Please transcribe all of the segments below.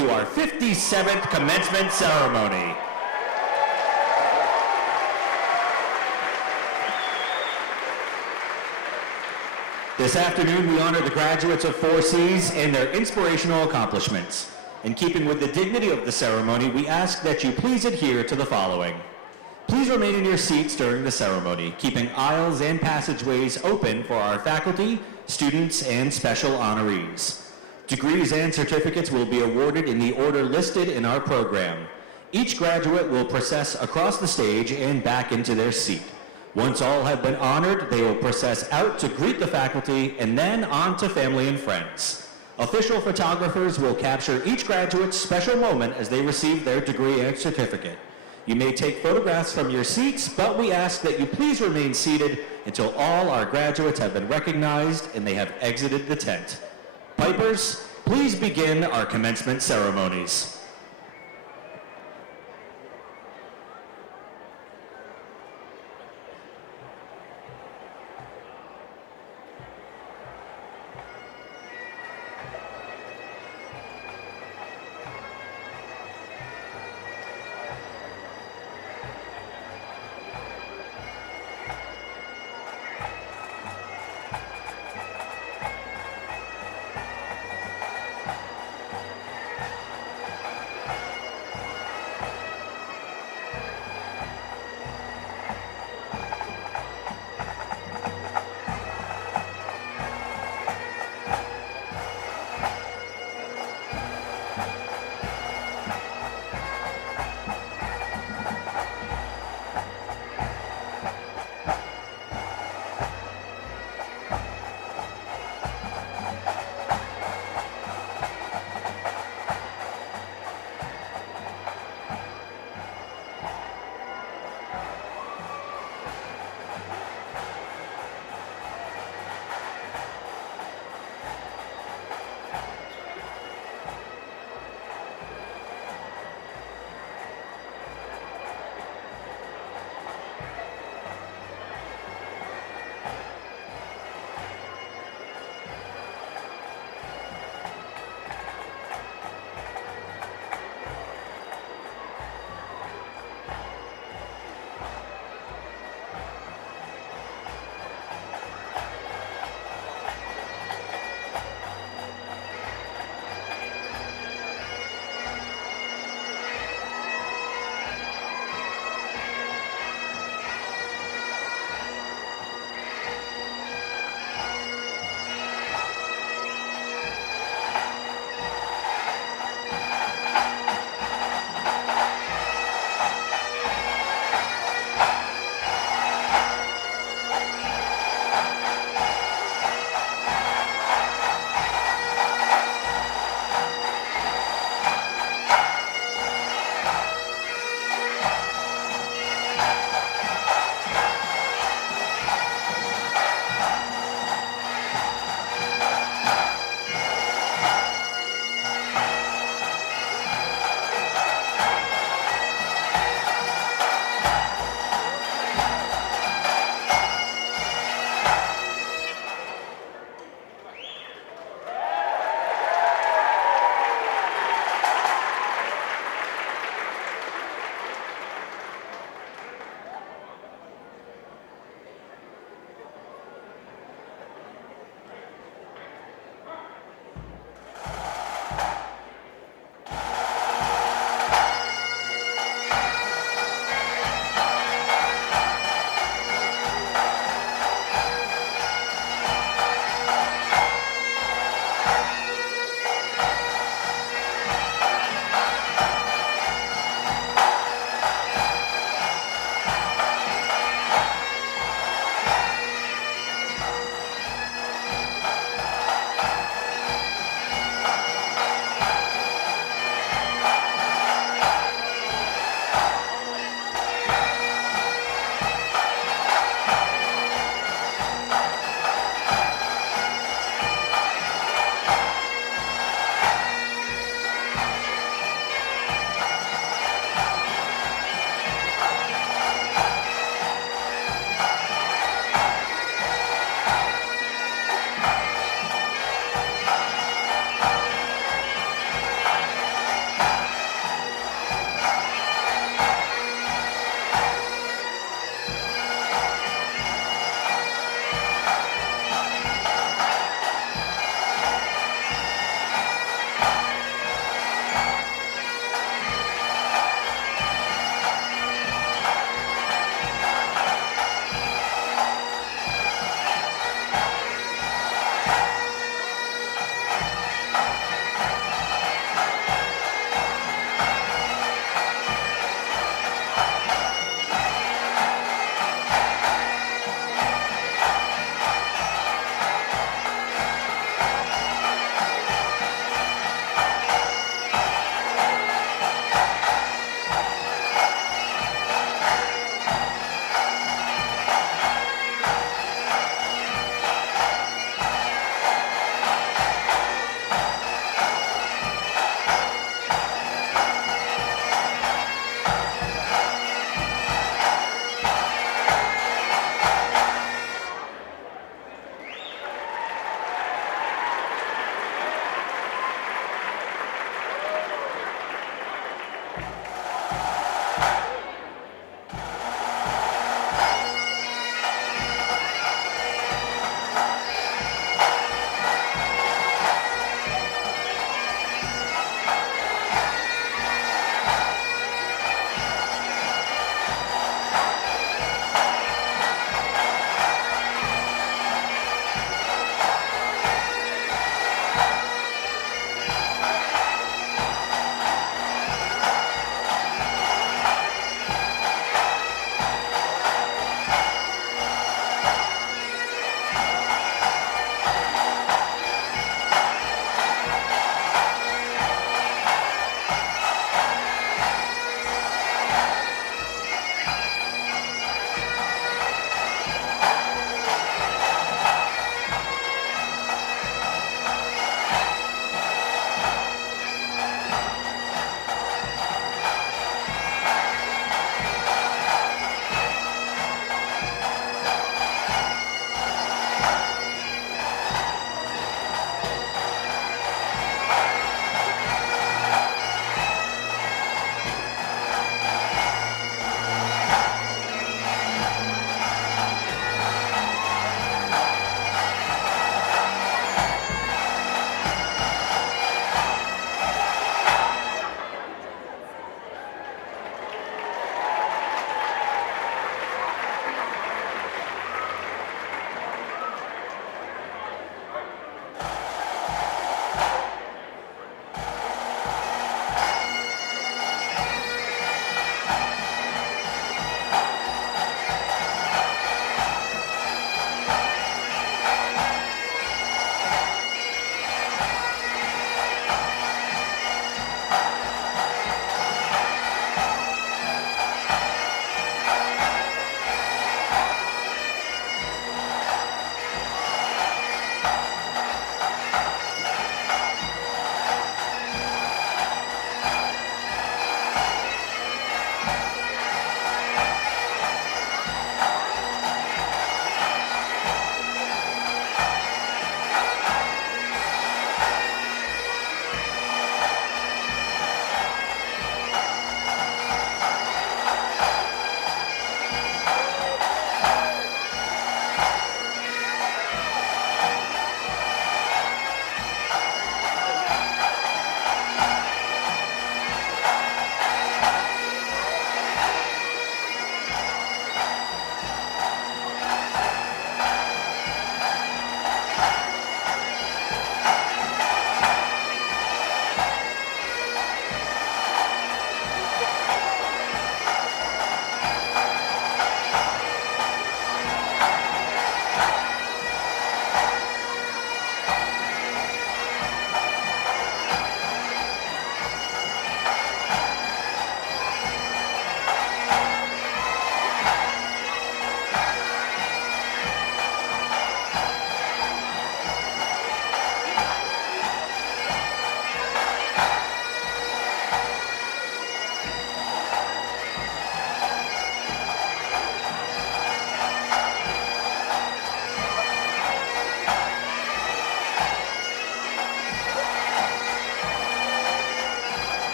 to our 57th commencement ceremony. This afternoon, we honor the graduates of 4Cs and their inspirational accomplishments. In keeping with the dignity of the ceremony, we ask that you please adhere to the following. Please remain in your seats during the ceremony, keeping aisles and passageways open for our faculty, students, and special honorees. Degrees and certificates will be awarded in the order listed in our program. Each graduate will process across the stage and back into their seat. Once all have been honored, they will process out to greet the faculty and then on to family and friends. Official photographers will capture each graduate's special moment as they receive their degree and certificate. You may take photographs from your seats, but we ask that you please remain seated until all our graduates have been recognized and they have exited the tent. Pipers, please begin our commencement ceremonies.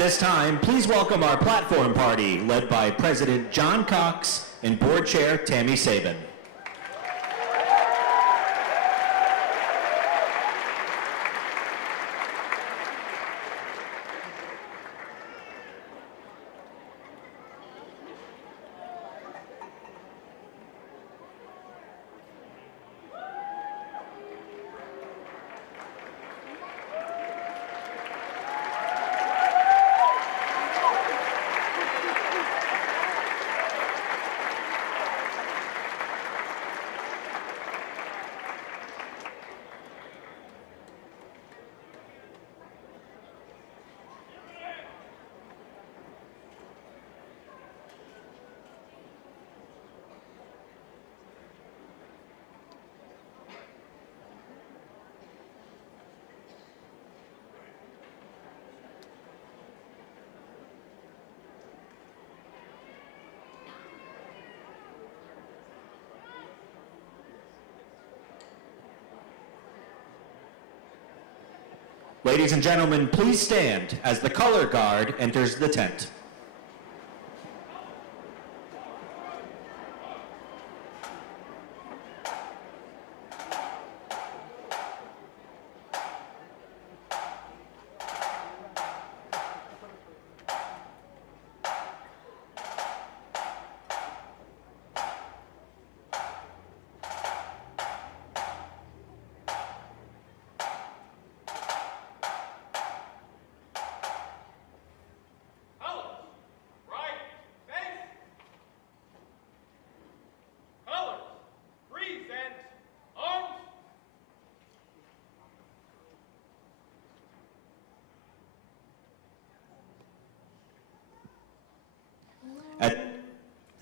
this time, please welcome our platform party, led by President John Cox and Board Chair Tammy Sabin. Ladies and gentlemen, please stand as the color guard enters the tent.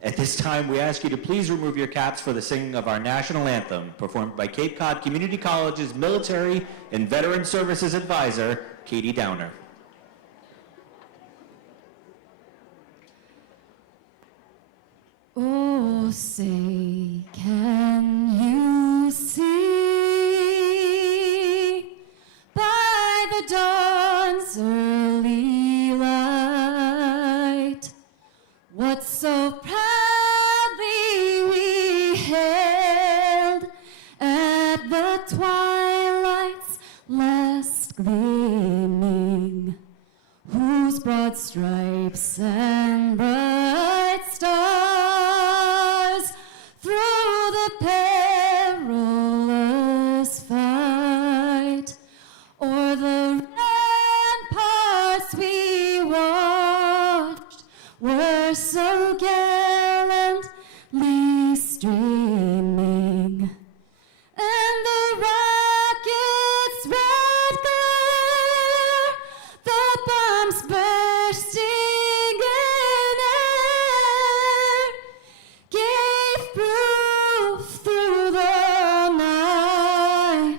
At this time, we ask you to please remove your caps for the singing of our national anthem, performed by Cape Cod Community College's Military and Veteran Services Advisor, Katie Downer. Oh, say, can you see by the dawn's early light what so proudly we hailed at the twilight's last gleaming, whose broad stripes and bright stars through the perilous fight o'er the ramparts we watched were so gallantly streaming, and the rocket's red glare, the bombs bursting in air, gave proof through the night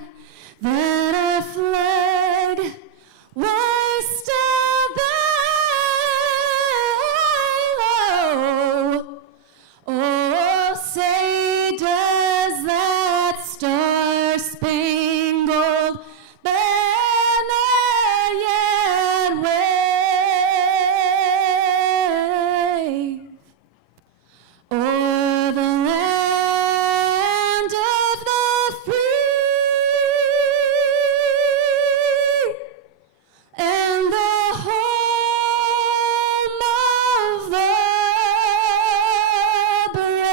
that our flag was still there. Oh, say does that star-spangled banner yet wave o'er the land of the free and the home of the brave?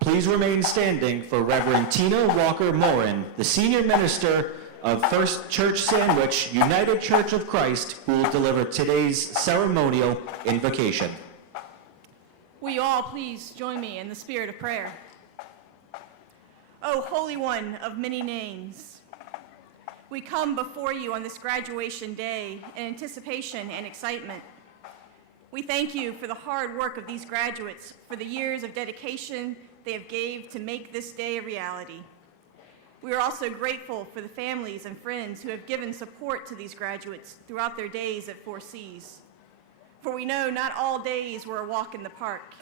Please remain standing for Reverend Tina Walker Morin, the Senior Minister of First Church Sandwich, United Church of Christ, who will deliver today's ceremonial invocation. Will you all please join me in the spirit of prayer? O Holy One of many names, we come before you on this graduation day in anticipation and excitement. We thank you for the hard work of these graduates, for the years of dedication they have gave to make this day a reality. We are also grateful for the families and friends who have given support to these graduates throughout their days at 4Cs. For we know not all days were a walk in the park.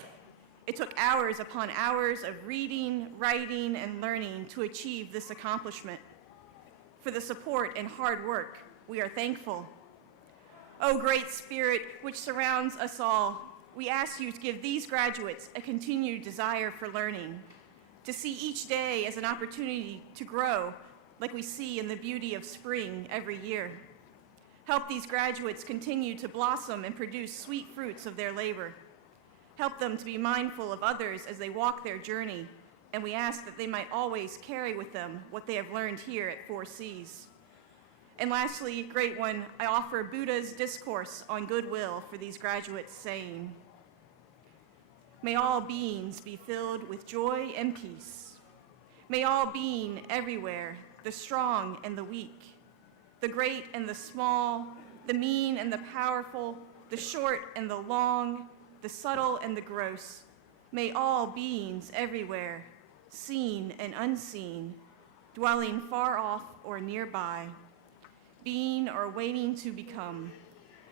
It took hours upon hours of reading, writing, and learning to achieve this accomplishment. For the support and hard work, we are thankful. O Great Spirit, which surrounds us all, we ask you to give these graduates a continued desire for learning, to see each day as an opportunity to grow like we see in the beauty of spring every year. Help these graduates continue to blossom and produce sweet fruits of their labor. Help them to be mindful of others as they walk their journey, and we ask that they might always carry with them what they have learned here at 4Cs. And lastly, Great One, I offer Buddha's discourse on goodwill for these graduates, saying, may all beings be filled with joy and peace. May all being everywhere, the strong and the weak, the great and the small, the mean and the powerful, the short and the long, the subtle and the gross, may all beings everywhere, seen and unseen, dwelling far off or nearby, being or waiting to become,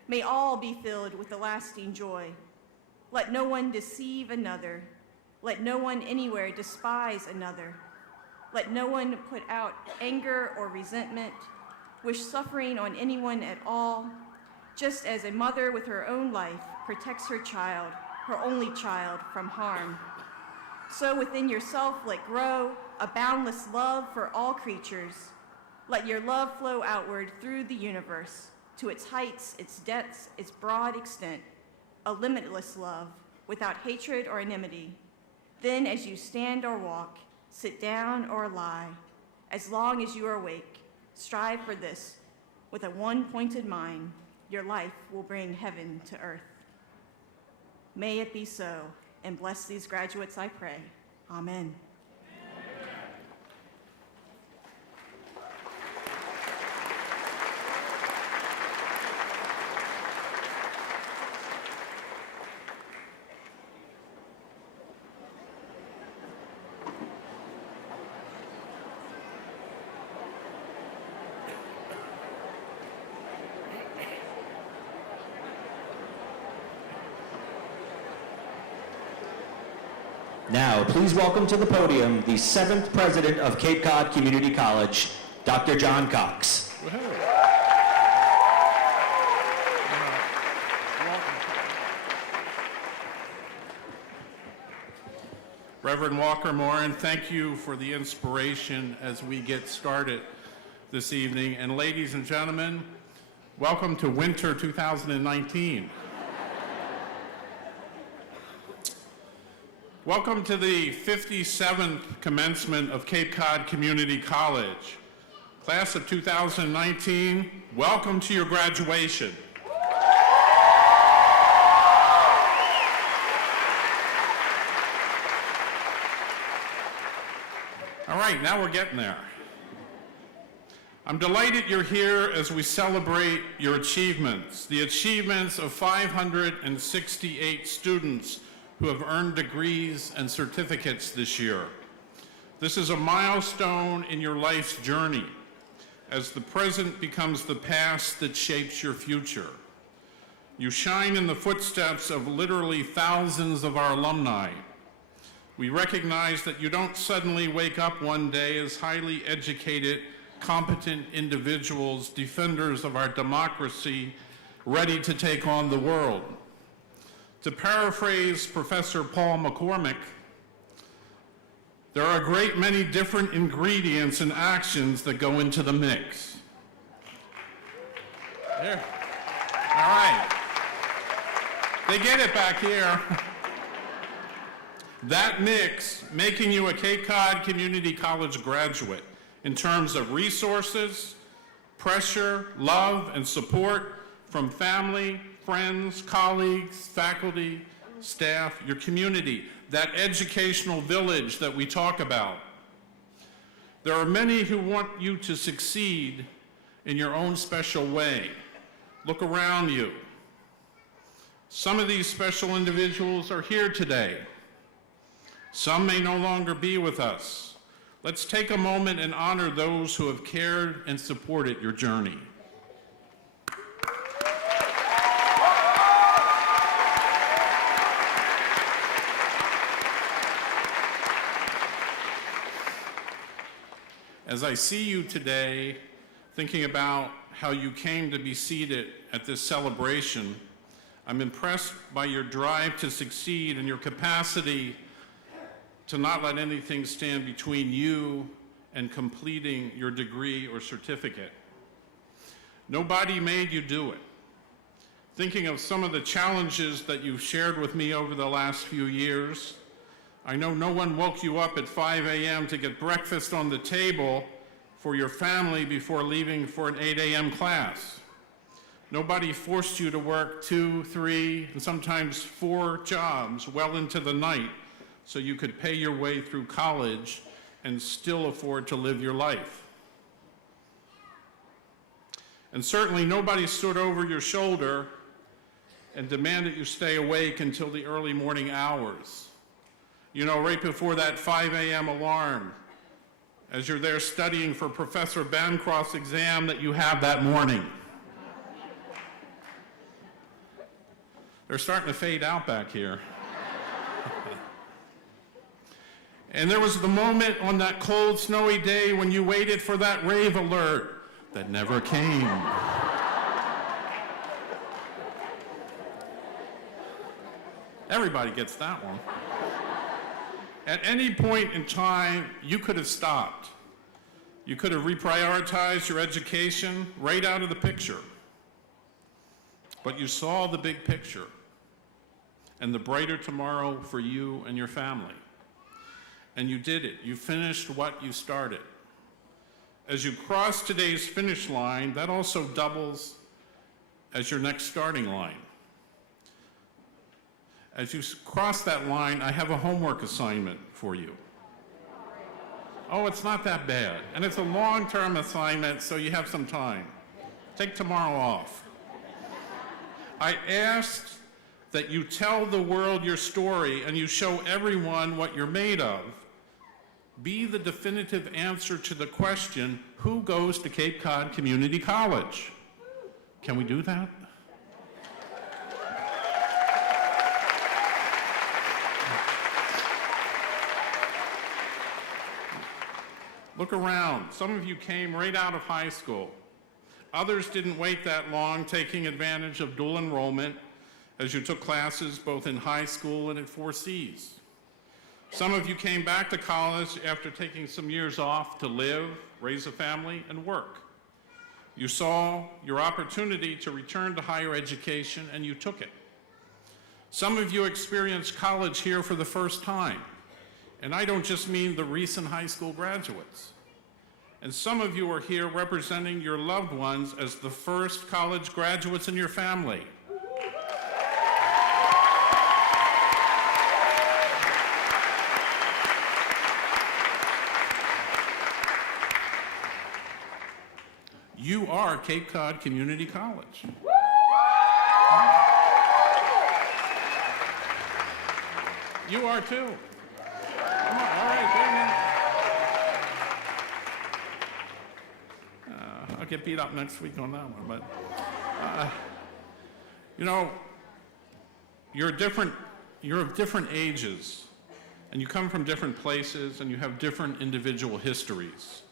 may all be filled with the lasting joy. Let no one deceive another. Let no one anywhere despise another. Let no one put out anger or resentment, wish suffering on anyone at all, just as a mother with her own life protects her child, her only child, from harm. So within yourself let grow a boundless love for all creatures. Let your love flow outward through the universe to its heights, its depths, its broad extent, a limitless love without hatred or enmity. Then as you stand or walk, sit down or lie, as long as you are awake, strive for this. With a one-pointed mind, your life will bring heaven to earth. May it be so, and bless these graduates, I pray. Amen. Now, please welcome to the podium the 7th president of Cape Cod Community College, Dr. John Cox. Reverend Walker Morin, thank you for the inspiration as we get started this evening. And ladies and gentlemen, welcome to winter 2019. Welcome to the 57th commencement of Cape Cod Community College. Class of 2019, welcome to your graduation. All right, now we're getting there. I'm delighted you're here as we celebrate your achievements, the achievements of 568 students who have earned degrees and certificates this year. This is a milestone in your life's journey as the present becomes the past that shapes your future. You shine in the footsteps of literally thousands of our alumni. We recognize that you don't suddenly wake up one day as highly educated, competent individuals, defenders of our democracy, ready to take on the world. To paraphrase Professor Paul McCormick, there are a great many different ingredients and actions that go into the mix. There. All right. They get it back here. That mix making you a Cape Cod Community College graduate in terms of resources, pressure, love, and support from family, friends, colleagues, faculty, staff, your community, that educational village that we talk about. There are many who want you to succeed in your own special way. Look around you. Some of these special individuals are here today. Some may no longer be with us. Let's take a moment and honor those who have cared and supported your journey. As I see you today, thinking about how you came to be seated at this celebration, I'm impressed by your drive to succeed and your capacity to not let anything stand between you and completing your degree or certificate. Nobody made you do it. Thinking of some of the challenges that you've shared with me over the last few years, I know no one woke you up at 5 a.m. to get breakfast on the table for your family before leaving for an 8 a.m. class. Nobody forced you to work 2, 3, and sometimes 4 jobs well into the night so you could pay your way through college and still afford to live your life. And certainly nobody stood over your shoulder and demanded you stay awake until the early morning hours. You know, right before that 5 a.m. alarm, as you're there studying for Professor Bancroft's exam that you have that morning. They're starting to fade out back here. And there was the moment on that cold, snowy day when you waited for that rave alert that never came. Everybody gets that one. At any point in time, you could have stopped. You could have reprioritized your education right out of the picture. But you saw the big picture and the brighter tomorrow for you and your family. And you did it. You finished what you started. As you cross today's finish line, that also doubles as your next starting line. As you cross that line, I have a homework assignment for you. Oh, it's not that bad. And it's a long-term assignment, so you have some time. Take tomorrow off. I asked that you tell the world your story and you show everyone what you're made of. Be the definitive answer to the question, who goes to Cape Cod Community College? Can we do that? Look around. Some of you came right out of high school. Others didn't wait that long, taking advantage of dual enrollment as you took classes both in high school and at 4Cs. Some of you came back to college after taking some years off to live, raise a family, and work. You saw your opportunity to return to higher education, and you took it. Some of you experienced college here for the first time. And I don't just mean the recent high school graduates. And some of you are here representing your loved ones as the first college graduates in your family. You are Cape Cod Community College. You are too. Come on, all right, I'll get beat up next week on that one, but you know, you're of different ages, and you come from different places, and you have different individual histories.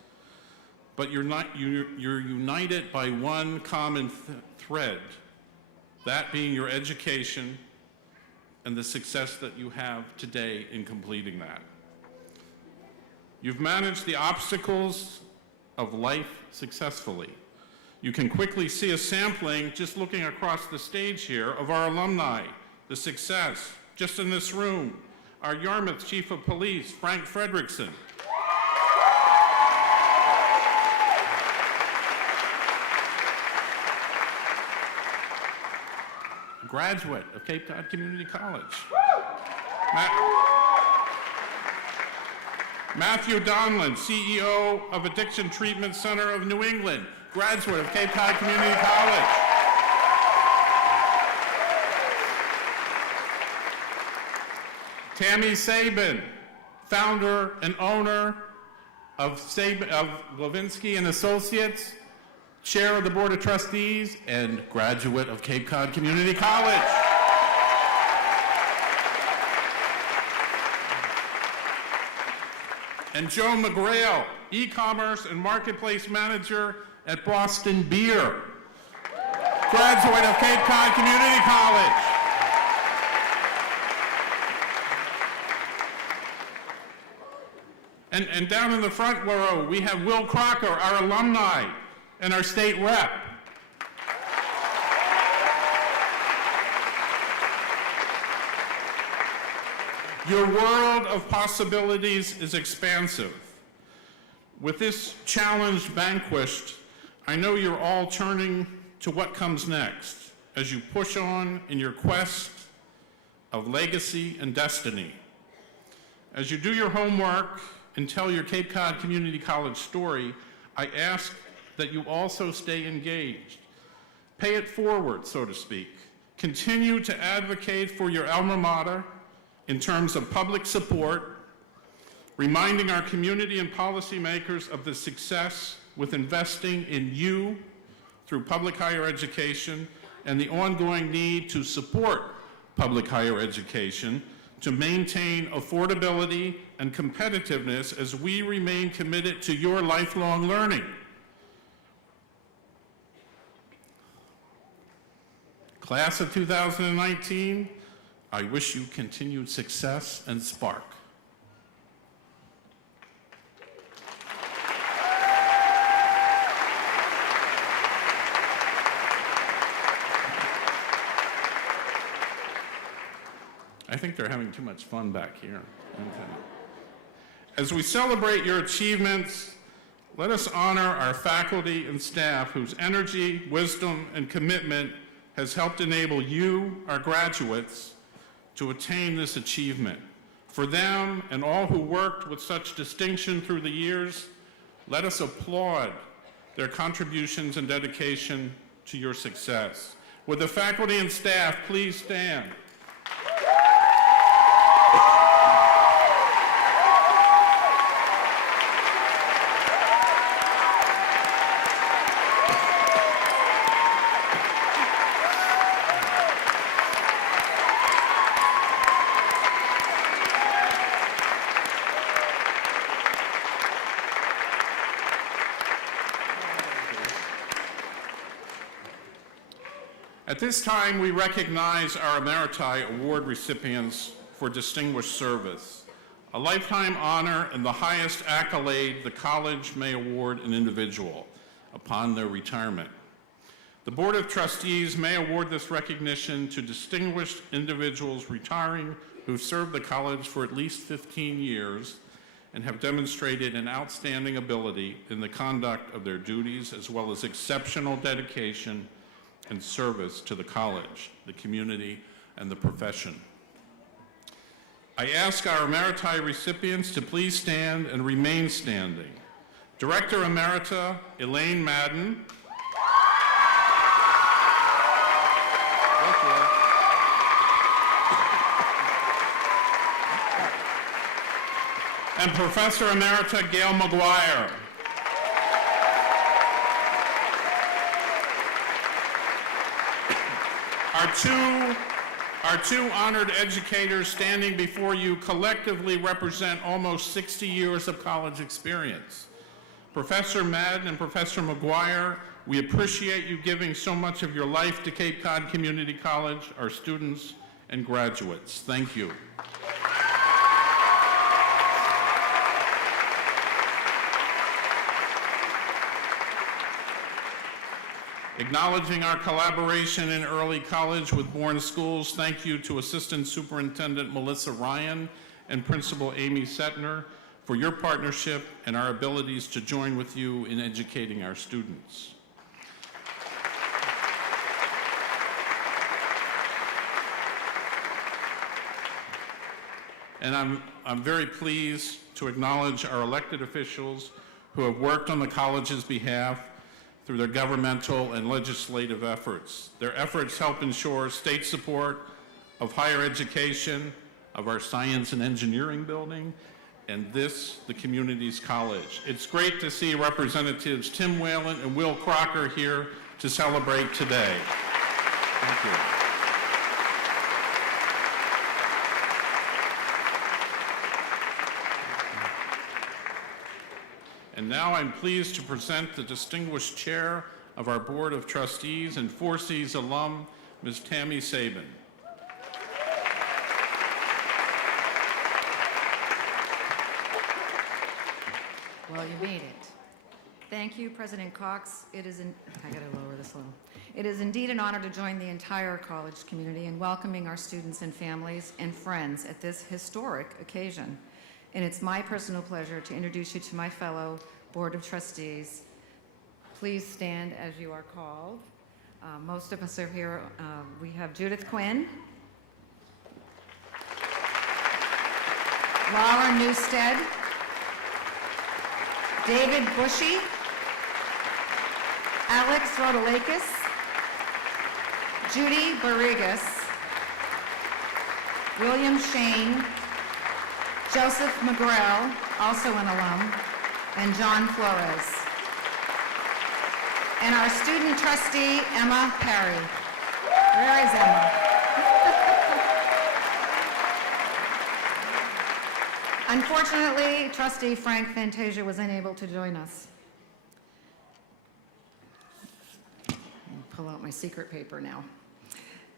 But you're united by one common thread, that being your education and the success that you have today in completing that. You've managed the obstacles of life successfully. You can quickly see a sampling, just looking across the stage here, of our alumni, the success, just in this room. Our Yarmouth Chief of Police, Frank Frederickson. Graduate of Cape Cod Community College. Matthew Donlin, CEO of Addiction Treatment Center of New England. graduate of Cape Cod Community College. Tammy Sabin, founder and owner of Levinsky and Associates, chair of the Board of Trustees, and graduate of Cape Cod Community College. And Joe McGrail, e-commerce and marketplace manager at Boston Beer, graduate of Cape Cod Community College. And down in the front row, we have Will Crocker, our alumni, and our state rep. Your world of possibilities is expansive. With this challenge vanquished, I know you're all turning to what comes next as you push on in your quest of legacy and destiny. As you do your homework and tell your Cape Cod Community College story, I ask that you also stay engaged. Pay it forward, so to speak. Continue to advocate for your alma mater in terms of public support, reminding our community and policymakers of the success with investing in you through public higher education and the ongoing need to support public higher education to maintain affordability and competitiveness as we remain committed to your lifelong learning. Class of 2019, I wish you continued success and spark. I think they're having too much fun back here. As we celebrate your achievements, let us honor our faculty and staff whose energy, wisdom, and commitment has helped enable you, our graduates, to attain this achievement. For them and all who worked with such distinction through the years, let us applaud their contributions and dedication to your success. Would the faculty and staff please stand? At this time, we recognize our Emeriti Award recipients for distinguished service, a lifetime honor and the highest accolade the college may award an individual upon their retirement. The Board of Trustees may award this recognition to distinguished individuals retiring who've served the college for at least 15 years and have demonstrated an outstanding ability in the conduct of their duties, as well as exceptional dedication and service to the college, the community, and the profession. I ask our Emeriti recipients to please stand and remain standing. Director Emerita Elaine Madden, and Professor Emerita Gail McGuire. Our two honored educators standing before you collectively represent almost 60 years of college experience. Professor Madden and Professor McGuire, we appreciate you giving so much of your life to Cape Cod Community College, our students and graduates. Thank you. Acknowledging our collaboration in early college with Bourne Schools, thank you to Assistant Superintendent Melissa Ryan and Principal Amy Setner for your partnership and our abilities to join with you in educating our students. And I'm very pleased to acknowledge our elected officials who have worked on the college's behalf. through their governmental and legislative efforts. Their efforts help ensure state support of higher education, of our science and engineering building, and this, the community's college. It's great to see Representatives Tim Whalen and Will Crocker here to celebrate today. Thank you. And now I'm pleased to present the distinguished chair of our Board of Trustees and 4Cs alum, Ms. Tammy Sabin. Well, you made it. Thank you, President Cox. I gotta lower this a little. It is indeed an honor to join the entire college community in welcoming our students and families and friends at this historic occasion. And it's my personal pleasure to introduce you to my fellow Board of Trustees. Please stand as you are called. Most of us are here. We have Judith Quinn, Laura Newstead, David Bushy, Alex Rodolakis, Judy Barrigas, William Shane, Joseph McGrail, also an alum, and John Flores. And our student trustee, Emma Perry. Where is Emma? Unfortunately, Trustee Frank Fantasia was unable to join us. Pull out my secret paper now.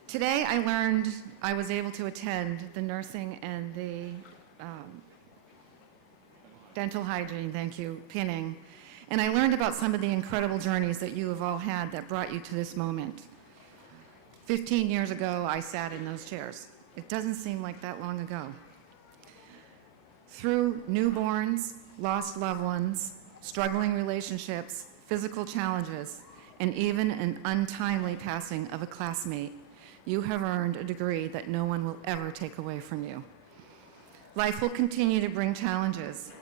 Today, I learned I was able to attend the nursing and the dental hygiene, thank you, pinning. And I learned about some of the incredible journeys that you have all had that brought you to this moment. 15 years ago, I sat in those chairs. It doesn't seem like that long ago. Through newborns, lost loved ones, struggling relationships, physical challenges, and even an untimely passing of a classmate, you have earned a degree that no one will ever take away from you. Life will continue to bring challenges,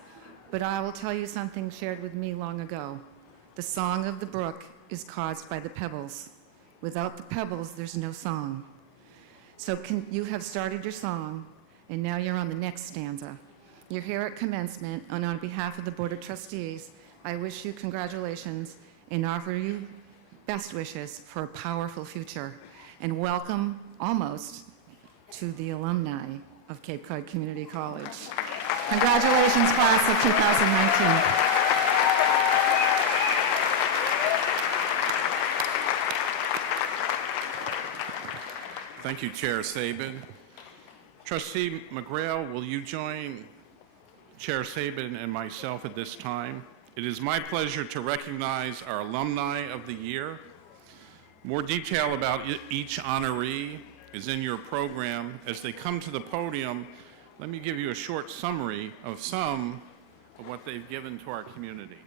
but I will tell you something shared with me long ago. The song of the brook is caused by the pebbles. Without the pebbles, there's no song. So you have started your song, and now you're on the next stanza. You're here at commencement, and on behalf of the Board of Trustees, I wish you congratulations and offer you best wishes for a powerful future, and welcome, almost, to the alumni of Cape Cod Community College. Congratulations, class of 2019. Thank you, Chair Sabin. Trustee McGrail, will you join Chair Sabin and myself at this time? It is my pleasure to recognize our Alumni of the Year. More detail about each honoree is in your program. As they come to the podium, let me give you a short summary of some of what they've given to our community.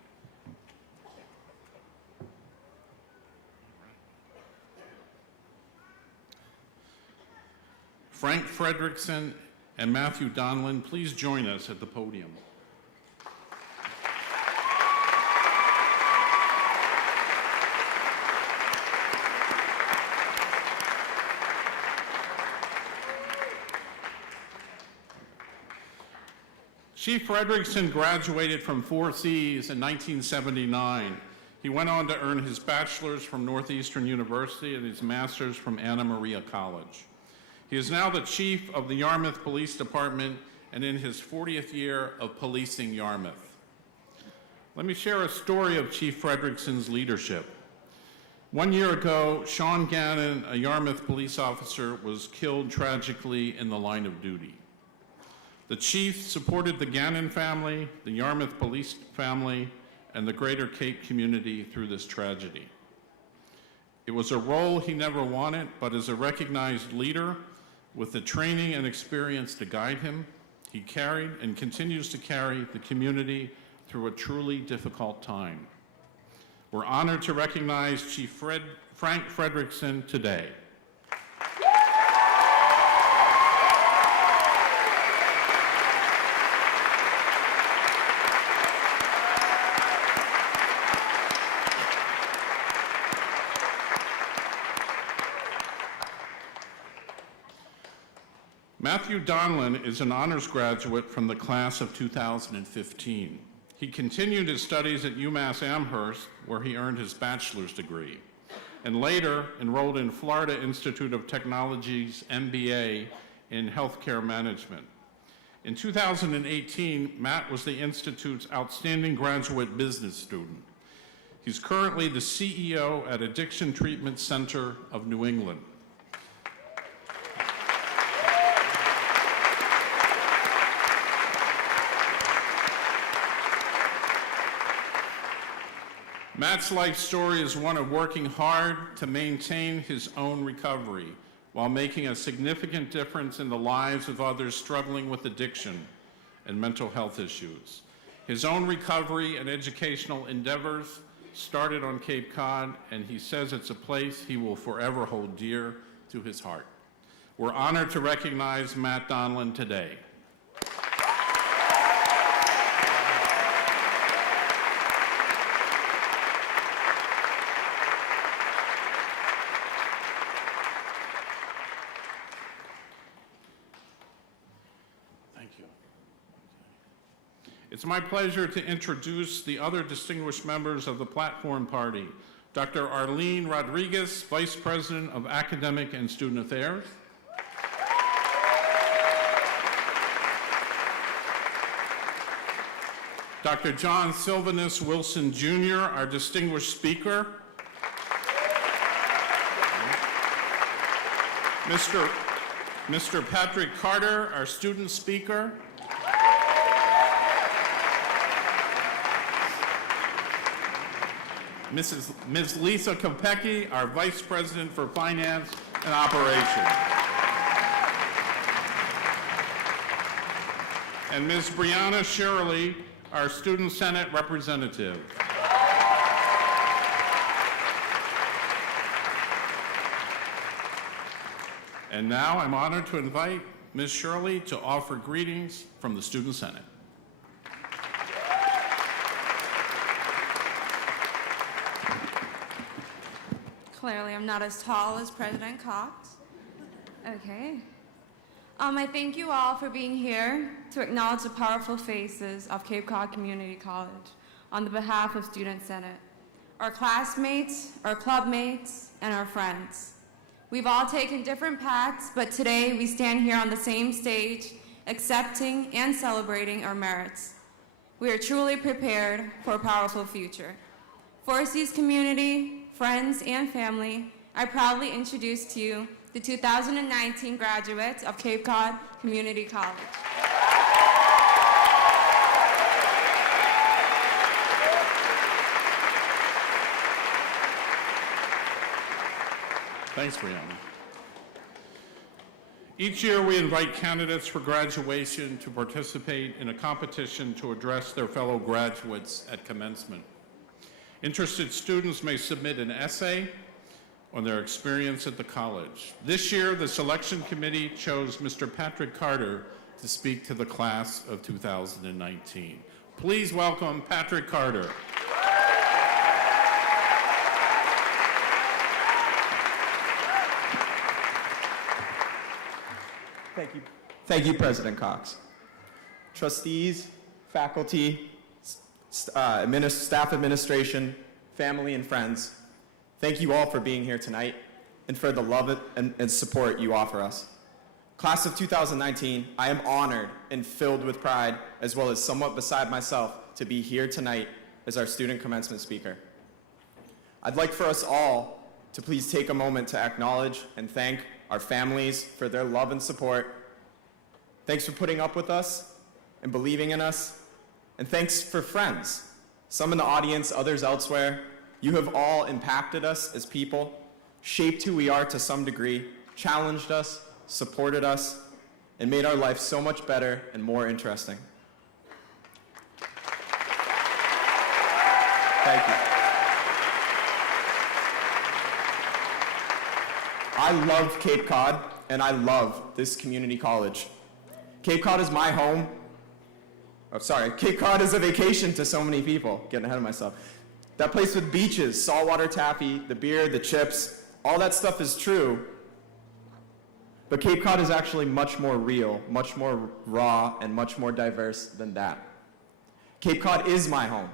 Frank Frederickson and Matthew Donlin, please join us at the podium. Chief Frederickson graduated from 4Cs in 1979. He went on to earn his bachelor's from Northeastern University and his master's from Anna Maria College. He is now the chief of the Yarmouth Police Department and in his 40th year of policing Yarmouth. Let me share a story of Chief Frederickson's leadership. 1 year ago, Sean Gannon, a Yarmouth police officer, was killed tragically in the line of duty. The chief supported the Gannon family, the Yarmouth police family, and the greater Cape community through this tragedy. It was a role he never wanted, but as a recognized leader, with the training and experience to guide him, he carried and continues to carry the community through a truly difficult time. We're honored to recognize Chief Frank Frederickson today. Matthew Donlin is an honors graduate from the class of 2015. He continued his studies at UMass Amherst, where he earned his bachelor's degree, and later enrolled in Florida Institute of Technology's MBA in Healthcare Management. In 2018, Matt was the Institute's Outstanding Graduate Business Student. He's currently the CEO at Addiction Treatment Center of New England. Matt's life story is one of working hard to maintain his own recovery while making a significant difference in the lives of others struggling with addiction and mental health issues. His own recovery and educational endeavors started on Cape Cod, and he says it's a place he will forever hold dear to his heart. We're honored to recognize Matt Donlin today. It's my pleasure to introduce the other distinguished members of the platform party. Dr. Arlene Rodriguez, Vice President of Academic and Student Affairs. Dr. John Silvanus Wilson Jr., our distinguished speaker. Mr. Patrick Carter, our student speaker. Ms. Lisa Kopecki, our Vice President for Finance and Operations. And Ms. Brianna Shirley, our Student Senate Representative. And now I'm honored to invite Ms. Shirley to offer greetings from the Student Senate. Clearly, I'm not as tall as President Cox. Okay. I thank you all for being here to acknowledge the powerful faces of Cape Cod Community College on the behalf of Student Senate, our classmates, our clubmates, and our friends. We've all taken different paths, but today we stand here on the same stage, accepting and celebrating our merits. We are truly prepared for a powerful future. For C's community, friends, and family, I proudly introduce to you the 2019 graduates of Cape Cod Community College. Thanks, Brianna. Each year we invite candidates for graduation to participate in a competition to address their fellow graduates at commencement. Interested students may submit an essay on their experience at the college. This year, the selection committee chose Mr. Patrick Carter to speak to the class of 2019. Please welcome Patrick Carter. Thank you, President Cox. Trustees, faculty, staff administration, family, and friends, thank you all for being here tonight and for the love and support you offer us. Class of 2019, I am honored and filled with pride, as well as somewhat beside myself, to be here tonight as our student commencement speaker. I'd like for us all to please take a moment to acknowledge and thank our families for their love and support. Thanks for putting up with us and believing in us. And thanks for friends, some in the audience, others elsewhere. You have all impacted us as people, shaped who we are to some degree, challenged us, supported us, and made our life so much better and more interesting. Thank you. I love Cape Cod, and I love this community college. Cape Cod is my home. Cape Cod is a vacation to so many people. Getting ahead of myself. That place with beaches, saltwater taffy, the beer, the chips, all that stuff is true. But Cape Cod is actually much more real, much more raw, and much more diverse than that. Cape Cod is my home.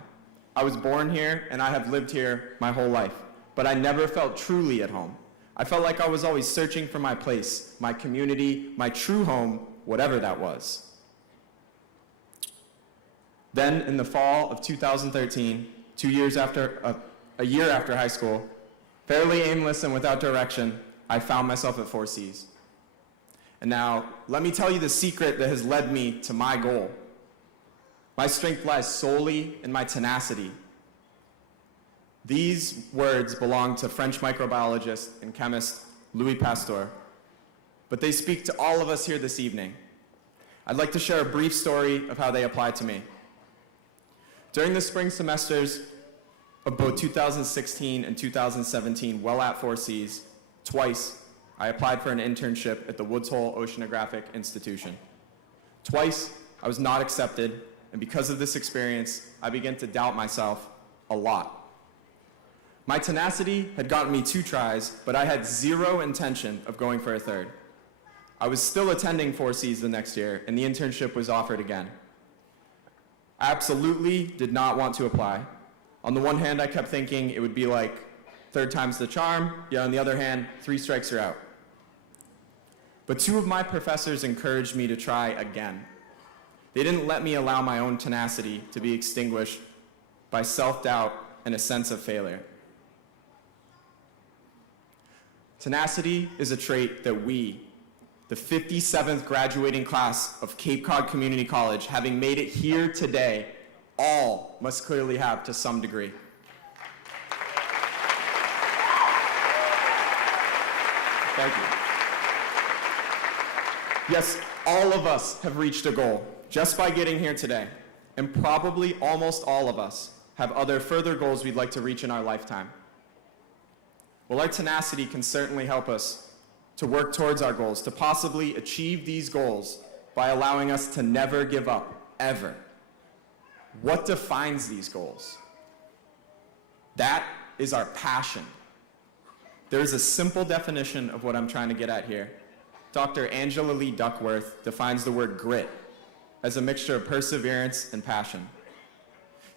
I was born here, and I have lived here my whole life, but I never felt truly at home. I felt like I was always searching for my place, my community, my true home, whatever that was. Then, in the fall of 2013, a year after high school, fairly aimless and without direction, I found myself at 4Cs. And now, let me tell you the secret that has led me to my goal. My strength lies solely in my tenacity. These words belong to French microbiologist and chemist Louis Pasteur, but they speak to all of us here this evening. I'd like to share a brief story of how they apply to me. During the spring semesters of both 2016 and 2017, while at 4Cs, twice I applied for an internship at the Woods Hole Oceanographic Institution. Twice I was not accepted, and because of this experience, I began to doubt myself a lot. My tenacity had gotten me 2 tries, but I had zero intention of going for a third. I was still attending 4Cs the next year, and the internship was offered again. I absolutely did not want to apply. On the one hand, I kept thinking it would be like 3rd time's the charm, yet on the other hand, 3 strikes are out. But 2 of my professors encouraged me to try again. They didn't let me allow my own tenacity to be extinguished by self-doubt and a sense of failure. Tenacity is a trait that we, the 57th graduating class of Cape Cod Community College, having made it here today, all must clearly have to some degree. Thank you. Yes, all of us have reached a goal just by getting here today, and probably almost all of us have other further goals we'd like to reach in our lifetime. Well, our tenacity can certainly help us to work towards our goals, to possibly achieve these goals by allowing us to never give up, ever. What defines these goals? That is our passion. There is a simple definition of what I'm trying to get at here. Dr. Angela Lee Duckworth defines the word grit as a mixture of perseverance and passion.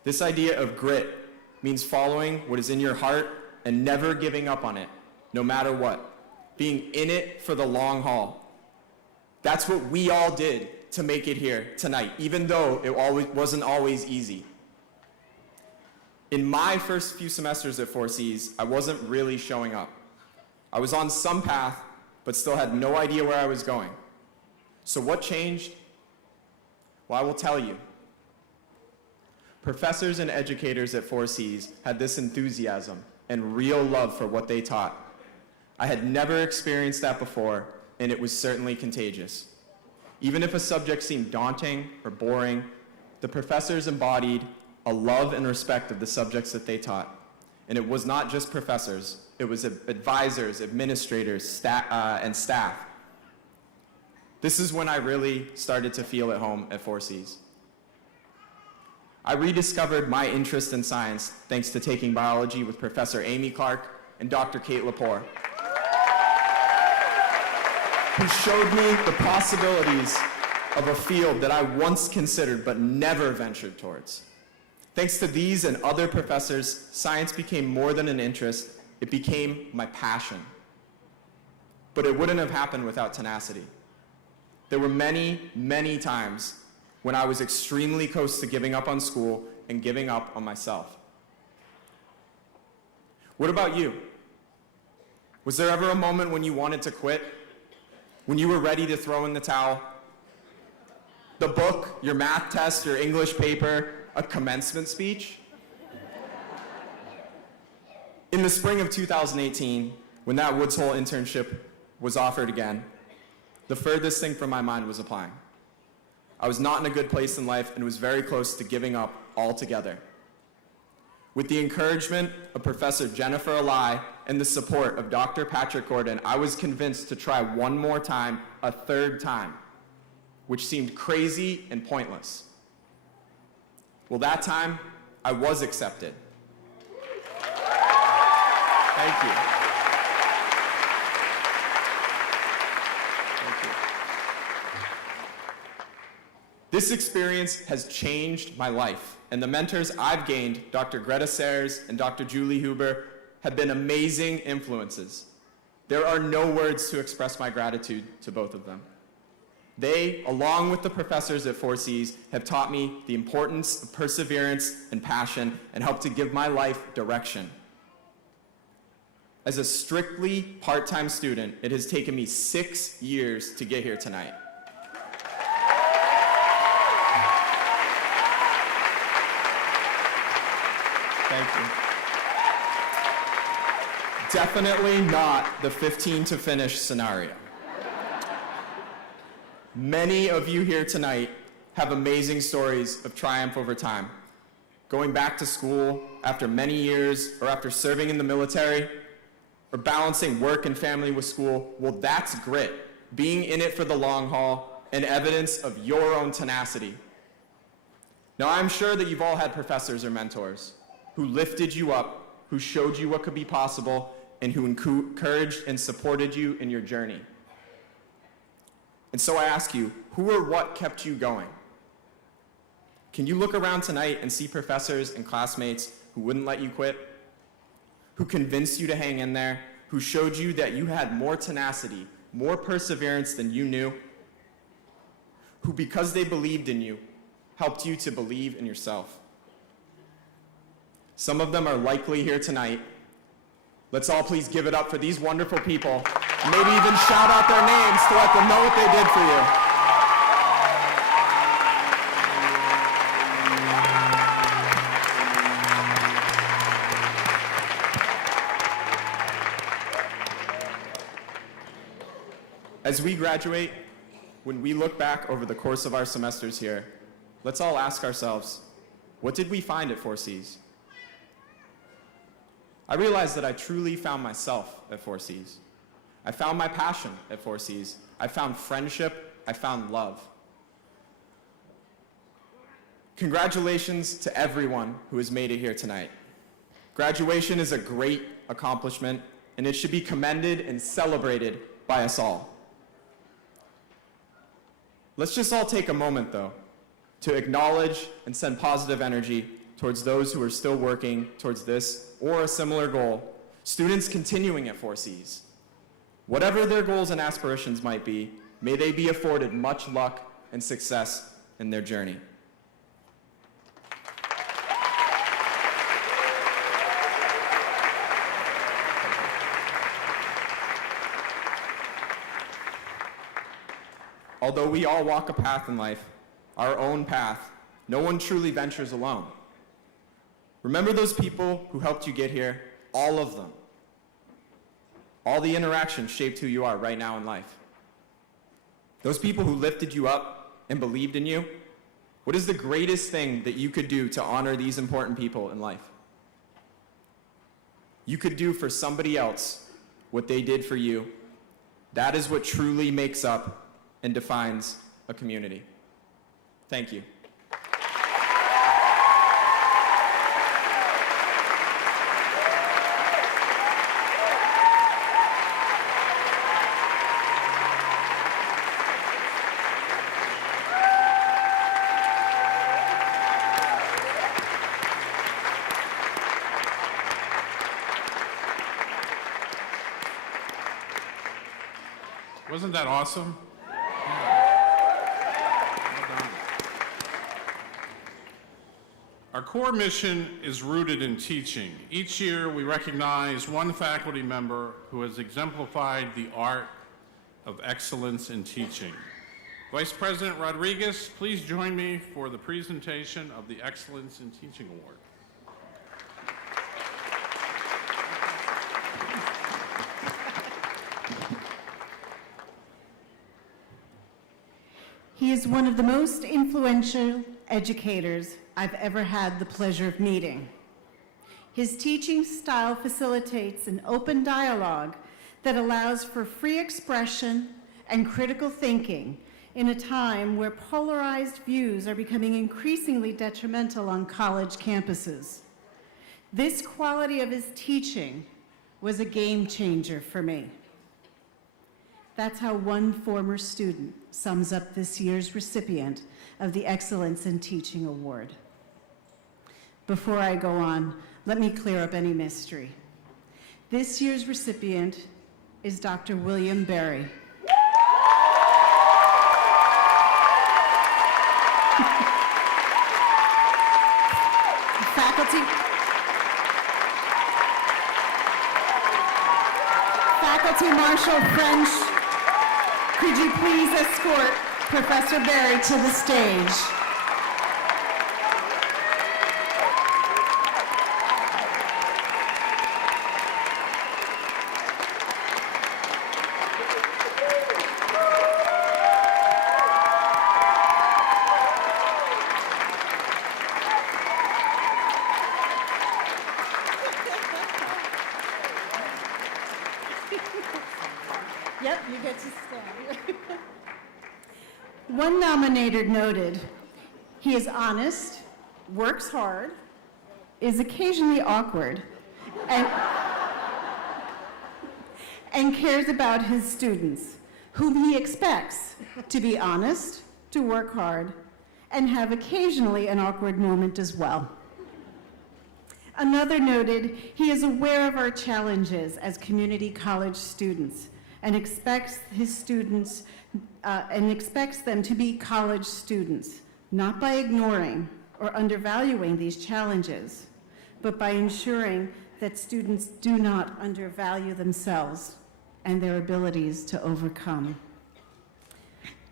This idea of grit means following what is in your heart and never giving up on it, no matter what. Being in it for the long haul. That's what we all did to make it here tonight, even though it wasn't always easy. In my first few semesters at 4Cs, I wasn't really showing up. I was on some path, but still had no idea where I was going. So what changed? Well, I will tell you. Professors and educators at 4Cs had this enthusiasm and real love for what they taught. I had never experienced that before, and it was certainly contagious. Even if a subject seemed daunting or boring, the professors embodied a love and respect of the subjects that they taught. And it was not just professors, it was advisors, administrators, and staff. This is when I really started to feel at home at 4Cs. I rediscovered my interest in science thanks to taking biology with Professor Amy Clark and Dr. Kate Lepore, who showed me the possibilities of a field that I once considered but never ventured towards. Thanks to these and other professors, science became more than an interest, it became my passion. But it wouldn't have happened without tenacity. There were many, many times when I was extremely close to giving up on school and giving up on myself. What about you? Was there ever a moment when you wanted to quit? When you were ready to throw in the towel? The book, your math test, your English paper, a commencement speech? In the spring of 2018, when that Woods Hole internship was offered again, the furthest thing from my mind was applying. I was not in a good place in life and was very close to giving up altogether. With the encouragement of Professor Jennifer Alai and the support of Dr. Patrick Gordon, I was convinced to try one more time, a 3rd time, which seemed crazy and pointless. Well, that time, I was accepted. Thank you. This experience has changed my life, and the mentors I've gained, Dr. Greta Sayers and Dr. Julie Huber, have been amazing influences. There are no words to express my gratitude to both of them. They, along with the professors at 4Cs, have taught me the importance of perseverance and passion and helped to give my life direction. As a strictly part-time student, it has taken me 6 years to get here tonight. Thank you. Definitely not the 15 to finish scenario. Many of you here tonight have amazing stories of triumph over time. Going back to school after many years, or after serving in the military, or balancing work and family with school, well, that's grit. Being in it for the long haul and evidence of your own tenacity. Now, I'm sure that you've all had professors or mentors who lifted you up, who showed you what could be possible, and who encouraged and supported you in your journey. And so I ask you, who or what kept you going? Can you look around tonight and see professors and classmates who wouldn't let you quit? Who convinced you to hang in there? Who showed you that you had more tenacity, more perseverance than you knew? Who, because they believed in you, helped you to believe in yourself? Some of them are likely here tonight. Let's all please give it up for these wonderful people. Maybe even shout out their names to let them know what they did for you. As we graduate, when we look back over the course of our semesters here, let's all ask ourselves, what did we find at 4Cs? I realized that I truly found myself at 4Cs. I found my passion at 4Cs. I found friendship. I found love. Congratulations to everyone who has made it here tonight. Graduation is a great accomplishment, and it should be commended and celebrated by us all. Let's just all take a moment, though, to acknowledge and send positive energy towards those who are still working towards this or a similar goal, students continuing at 4Cs. Whatever their goals and aspirations might be, may they be afforded much luck and success in their journey. Although we all walk a path in life, our own path, no one truly ventures alone. Remember those people who helped you get here, all of them. All the interactions shaped who you are right now in life. Those people who lifted you up and believed in you, what is the greatest thing that you could do to honor these important people in life? You could do for somebody else what they did for you. That is what truly makes up and defines a community. Thank you. Wasn't that awesome? Our core mission is rooted in teaching. Each year, we recognize one faculty member who has exemplified the art of excellence in teaching. Vice President Rodriguez, please join me for the presentation of the Excellence in Teaching Award. He is one of the most influential educators I've ever had the pleasure of meeting. His teaching style facilitates an open dialogue that allows for free expression and critical thinking in a time where polarized views are becoming increasingly detrimental on college campuses. This quality of his teaching was a game changer for me. That's how one former student sums up this year's recipient of the Excellence in Teaching Award. Before I go on, let me clear up any mystery. This year's recipient is Dr. William Berry. Faculty Marshal French, could you please escort Professor Berry to the stage? Yep, you get to stand. One nominator noted, he is honest, works hard, is occasionally awkward, and cares about his students, whom he expects to be honest, to work hard, and have occasionally an awkward moment as well. Another noted, he is aware of our challenges as community college students and expects his students expects them to be college students, not by ignoring or undervaluing these challenges, but by ensuring that students do not undervalue themselves and their abilities to overcome.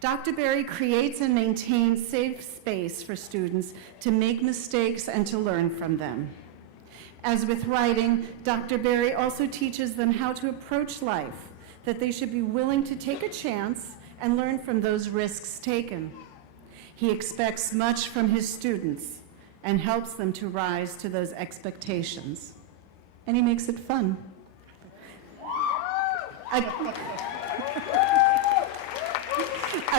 Dr. Berry creates and maintains safe space for students to make mistakes and to learn from them. As with writing, Dr. Berry also teaches them how to approach life, that they should be willing to take a chance and learn from those risks taken. He expects much from his students and helps them to rise to those expectations. And he makes it fun. A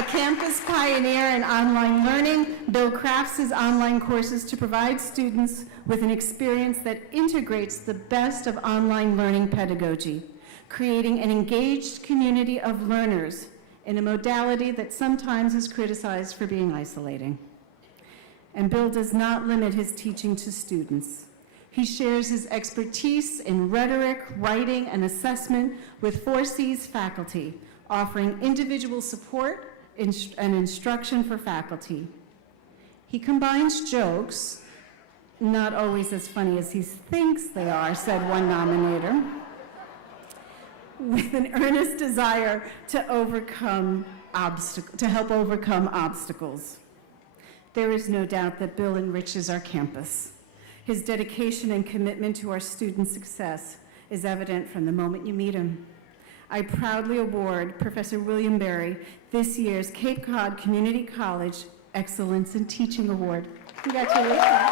campus pioneer in online learning, Bill crafts his online courses to provide students with an experience that integrates the best of online learning pedagogy, creating an engaged community of learners in a modality that sometimes is criticized for being isolating. And Bill does not limit his teaching to students. He shares his expertise in rhetoric, writing, and assessment with 4C's faculty, offering individual support and instruction for faculty. He combines jokes, not always as funny as he thinks they are, said one nominator, with an earnest desire to help overcome obstacles. There is no doubt that Bill enriches our campus. His dedication and commitment to our student success is evident from the moment you meet him. I proudly award Professor William Berry this year's Cape Cod Community College Excellence in Teaching Award. Congratulations.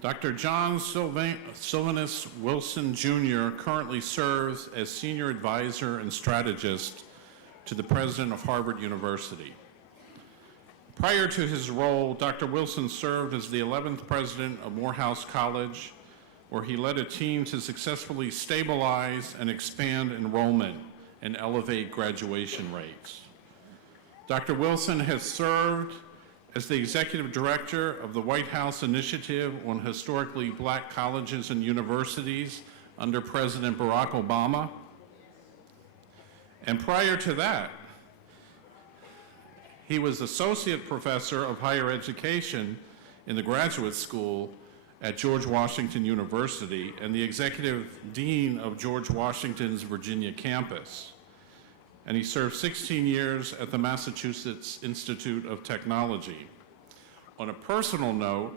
Dr. John Silvanus Wilson, Jr. currently serves as Senior Advisor and Strategist to the President of Harvard University. Prior to his role, Dr. Wilson served as the 11th President of Morehouse College, where he led a team to successfully stabilize and expand enrollment and elevate graduation rates. Dr. Wilson has served as the Executive Director of the White House Initiative on Historically Black Colleges and Universities under President Barack Obama. And prior to that, he was Associate Professor of Higher Education in the Graduate School at George Washington University and the executive dean of George Washington's Virginia campus. And he served 16 years at the Massachusetts Institute of Technology. On a personal note,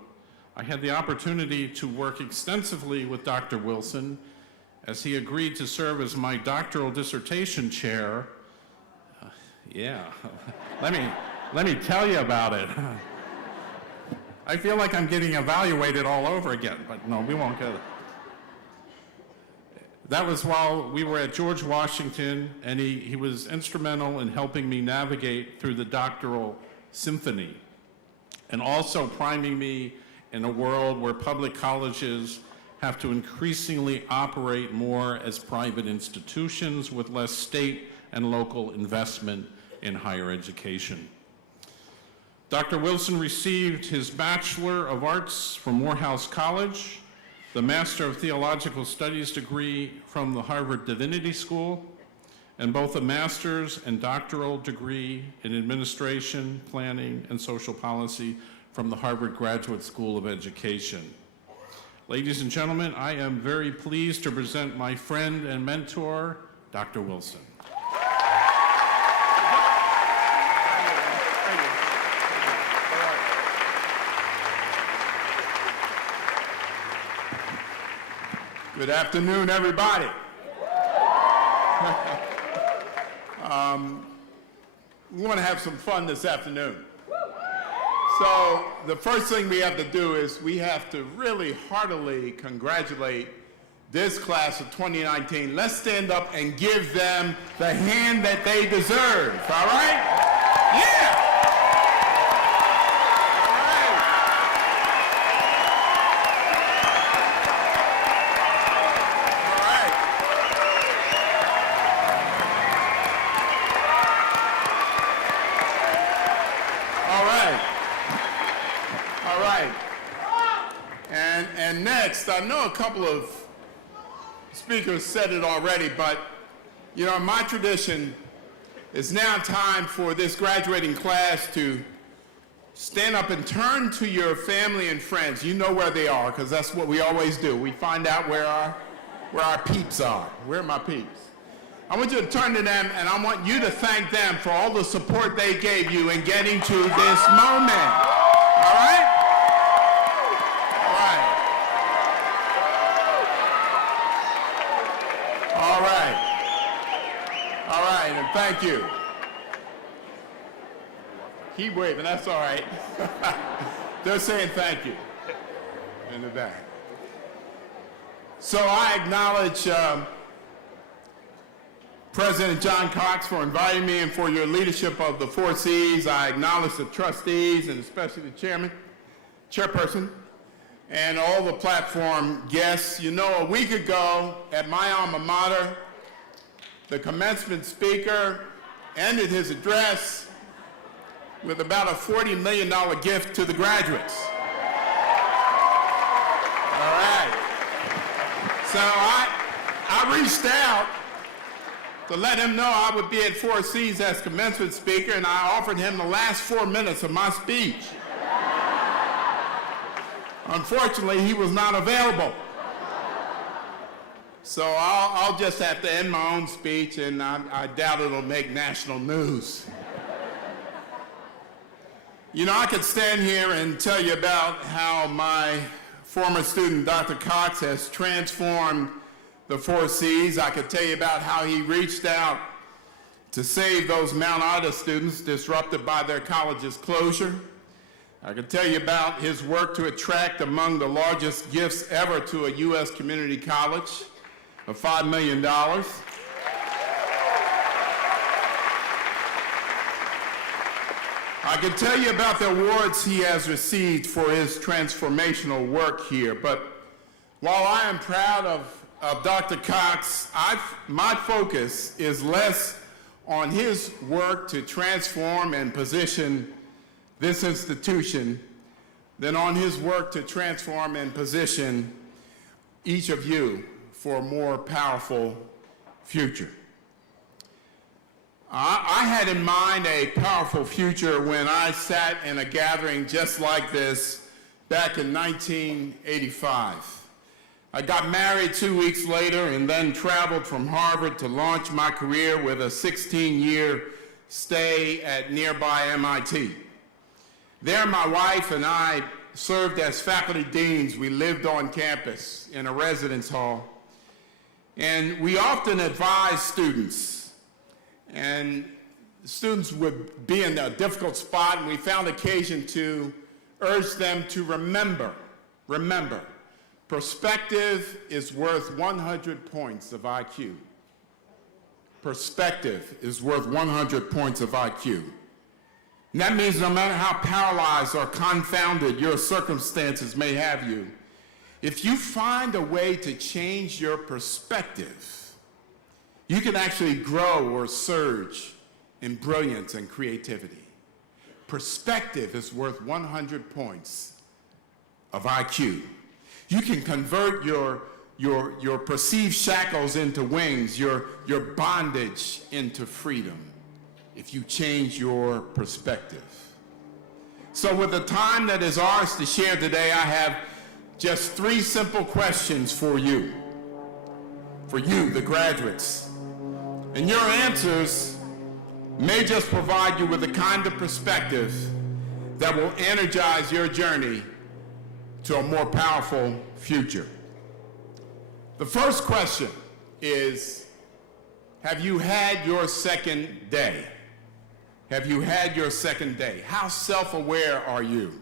I had the opportunity to work extensively with Dr. Wilson as he agreed to serve as my doctoral dissertation chair. Let me tell you about it. I feel like I'm getting evaluated all over again, but no, we won't go there. That was while we were at George Washington, and he was instrumental in helping me navigate through the doctoral symphony, and also priming me in a world where public colleges have to increasingly operate more as private institutions with less state and local investment in higher education. Dr. Wilson received his Bachelor of Arts from Morehouse College, the Master of Theological Studies degree from the Harvard Divinity School, and both a master's and doctoral degree in administration, planning, and social policy from the Harvard Graduate School of Education. Ladies and gentlemen, I am very pleased to present my friend and mentor, Dr. Wilson. Good afternoon, everybody. We want to have some fun this afternoon. So the first thing we have to do is we have to really heartily congratulate this class of 2019. Let's stand up and give them the hand that they deserve, all right? Yeah! And next, I know a couple of speakers said it already, but you know, my tradition is now time for this graduating class to stand up and turn to your family and friends. You know where they are, because that's what we always do. We find out where our peeps are. Where are my peeps? I want you to turn to them, and I want you to thank them for all the support they gave you in getting to this moment. All right? All right, and thank you. Keep waving, that's all right. They're saying thank you in the back. So I acknowledge President John Cox for inviting me and for your leadership of the 4 Cs. I acknowledge the trustees and especially the chairperson, and all the platform guests. You know, a week ago at my alma mater, the commencement speaker ended his address with about a $40 million gift to the graduates. All right. So I reached out to let him know I would be at 4 Cs as commencement speaker, and I offered him the last 4 minutes of my speech. Unfortunately, he was not available. So I'll just have to end my own speech, and I doubt it'll make national news. You know, I could stand here and tell you about how my former student, Dr. Cox, has transformed the 4 Cs. I could tell you about how he reached out to save those Mount Ida students disrupted by their college's closure. I could tell you about his work to attract among the largest gifts ever to a U.S. community college of $5 million. I could tell you about the awards he has received for his transformational work here, but while I am proud of Dr. Cox, my focus is less on his work to transform and position this institution than on his work to transform and position each of you for a more powerful future. I had in mind a powerful future when I sat in a gathering just like this back in 1985. I got married 2 weeks later and then traveled from Harvard to launch my career with a 16-year stay at nearby MIT. There, my wife and I served as faculty deans. We lived on campus in a residence hall. And we often advised students. And students would be in a difficult spot, and we found occasion to urge them to remember, perspective is worth 100 points of IQ. Perspective is worth 100 points of IQ. And that means no matter how paralyzed or confounded your circumstances may have you, if you find a way to change your perspective, you can actually grow or surge in brilliance and creativity. Perspective is worth 100 points of IQ. You can convert your perceived shackles into wings, your bondage into freedom, if you change your perspective. So with the time that is ours to share today, I have just 3 simple questions for you, the graduates. And your answers may just provide you with the kind of perspective that will energize your journey to a more powerful future. The first question is, have you had your second day? Have you had your second day? How self-aware are you?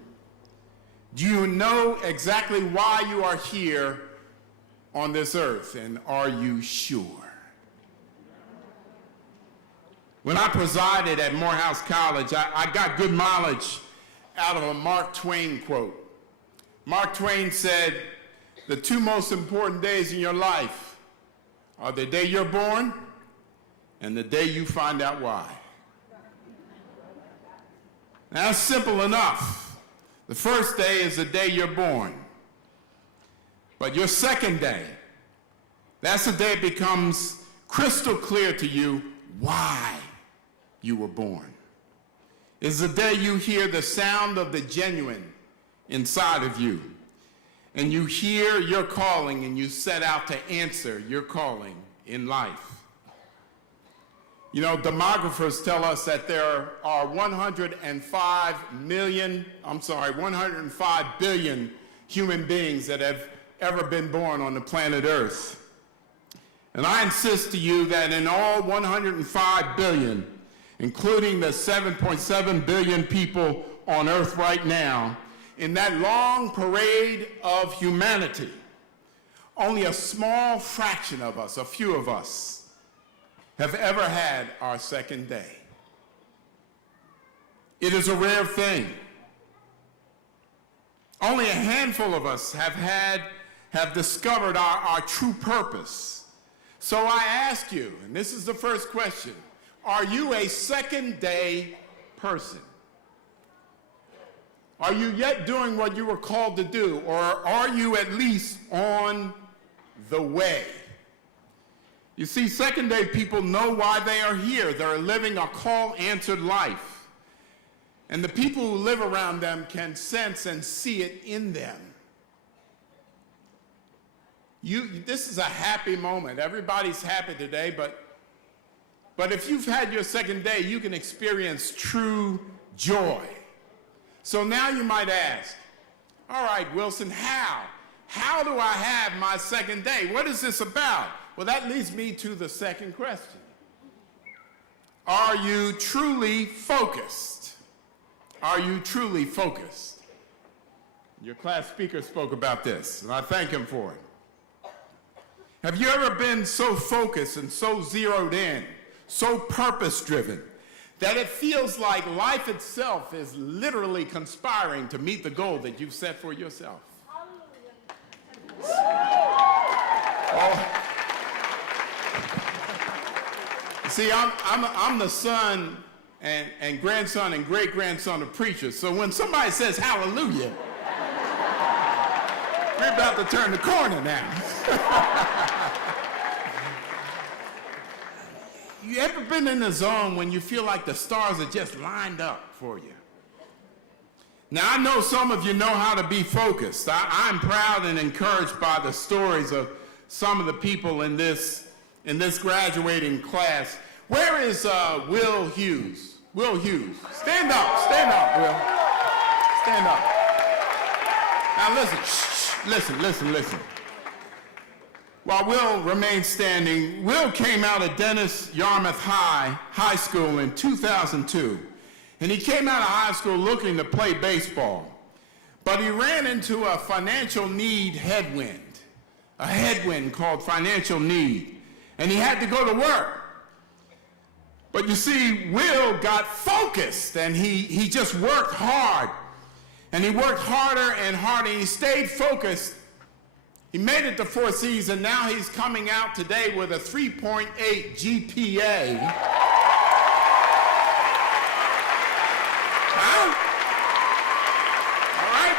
Do you know exactly why you are here on this earth, and are you sure? When I presided at Morehouse College, I got good mileage out of a Mark Twain quote. Mark Twain said, "The 2 most important days in your life are the day you're born and the day you find out why." Now, that's simple enough. The first day is the day you're born. But your second day, that's the day it becomes crystal clear to you why you were born. It's the day you hear the sound of the genuine inside of you, and you hear your calling and you set out to answer your calling in life. You know, demographers tell us that there are 105 billion human beings that have ever been born on the planet Earth. And I insist to you that in all 105 billion, including the 7.7 billion people on Earth right now, in that long parade of humanity, only a small fraction of us, a few of us, have ever had our second day. It is a rare thing. Only a handful of us have discovered our true purpose. So I ask you, and this is the first question, are you a second day person? Are you yet doing what you were called to do, or are you at least on the way? You see, second day people know why they are here. They're living a call-answered life. And the people who live around them can sense and see it in them. This is a happy moment. Everybody's happy today, but if you've had your second day, you can experience true joy. So now you might ask, all right, Wilson, how? How do I have my second day? What is this about? Well, that leads me to the second question. Are you truly focused? Are you truly focused? Your class speaker spoke about this, and I thank him for it. Have you ever been so focused and so zeroed in, so purpose-driven, that it feels like life itself is literally conspiring to meet the goal that you've set for yourself? Oh. See, I'm the son and grandson and great-grandson of preachers, so when somebody says hallelujah, we're about to turn the corner now. You ever been in a zone when you feel like the stars are just lined up for you? Now, I know some of you know how to be focused. I'm proud and encouraged by the stories of some of the people in this graduating class. Where is Will Hughes? Will Hughes. Stand up, Will. Stand up. Now listen. While Will remains standing, Will came out of Dennis Yarmouth High School in 2002. And he came out of high school looking to play baseball. But he ran into a financial need headwind, a headwind called financial need. And he had to go to work. But you see, Will got focused, and he just worked hard. And he worked harder and harder, and he stayed focused. He made it to 4 C's, and now he's coming out today with a 3.8 GPA. Huh? All right,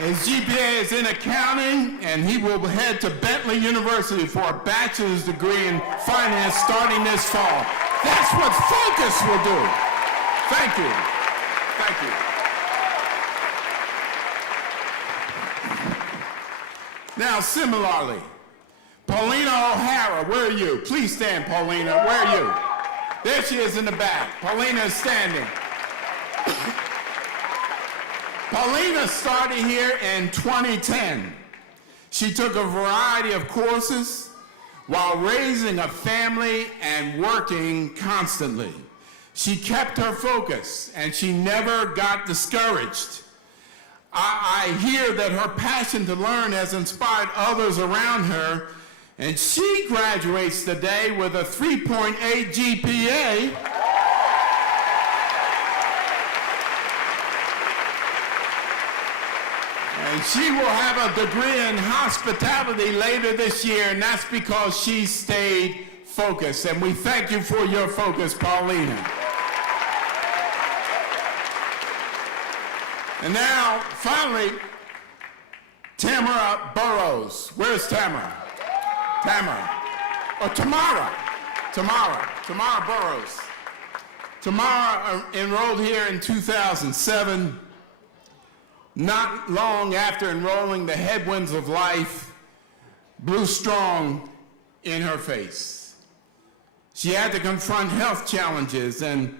Will. His GPA is in accounting, and he will head to Bentley University for a bachelor's degree in finance starting this fall. That's what focus will do. Thank you. Thank you. Now, similarly, Paulina O'Hara, where are you? Please stand, Paulina. Where are you? There she is in the back. Paulina is standing. Paulina started here in 2010. She took a variety of courses while raising a family and working constantly. She kept her focus, and she never got discouraged. I hear that her passion to learn has inspired others around her, and she graduates today with a 3.8 GPA. And she will have a degree in hospitality later this year, and that's because she stayed focused. And we thank you for your focus, Paulina. And now, finally, Tamara Burrows. Where's Tamara? Tamara Burrows. Tamara enrolled here in 2007. Not long after enrolling, the headwinds of life blew strong in her face. She had to confront health challenges and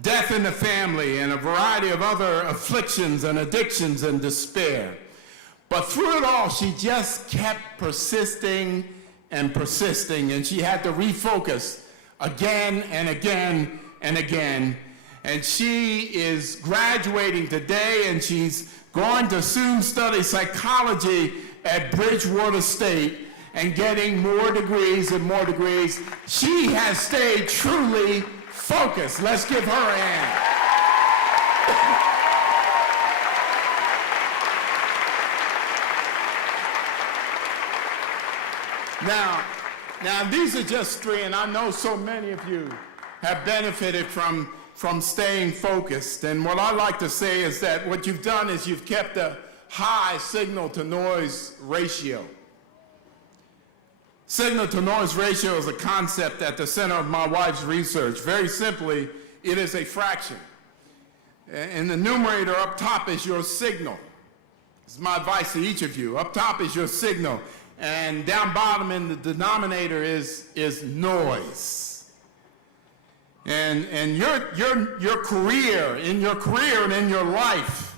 death in the family and a variety of other afflictions and addictions and despair. But through it all, she just kept persisting, and she had to refocus again and again and again. And she is graduating today, and she's going to soon study psychology at Bridgewater State and getting more degrees and more degrees. She has stayed truly focused. Let's give her a hand. Now these are just 3, and I know so many of you have benefited from staying focused. And what I like to say is that what you've done is you've kept a high signal-to-noise ratio. Signal-to-noise ratio is a concept at the center of my wife's research. Very simply, it is a fraction. And the numerator up top is your signal. This is my advice to each of you. Up top is your signal, and down bottom in the denominator is noise. And your career and in your life,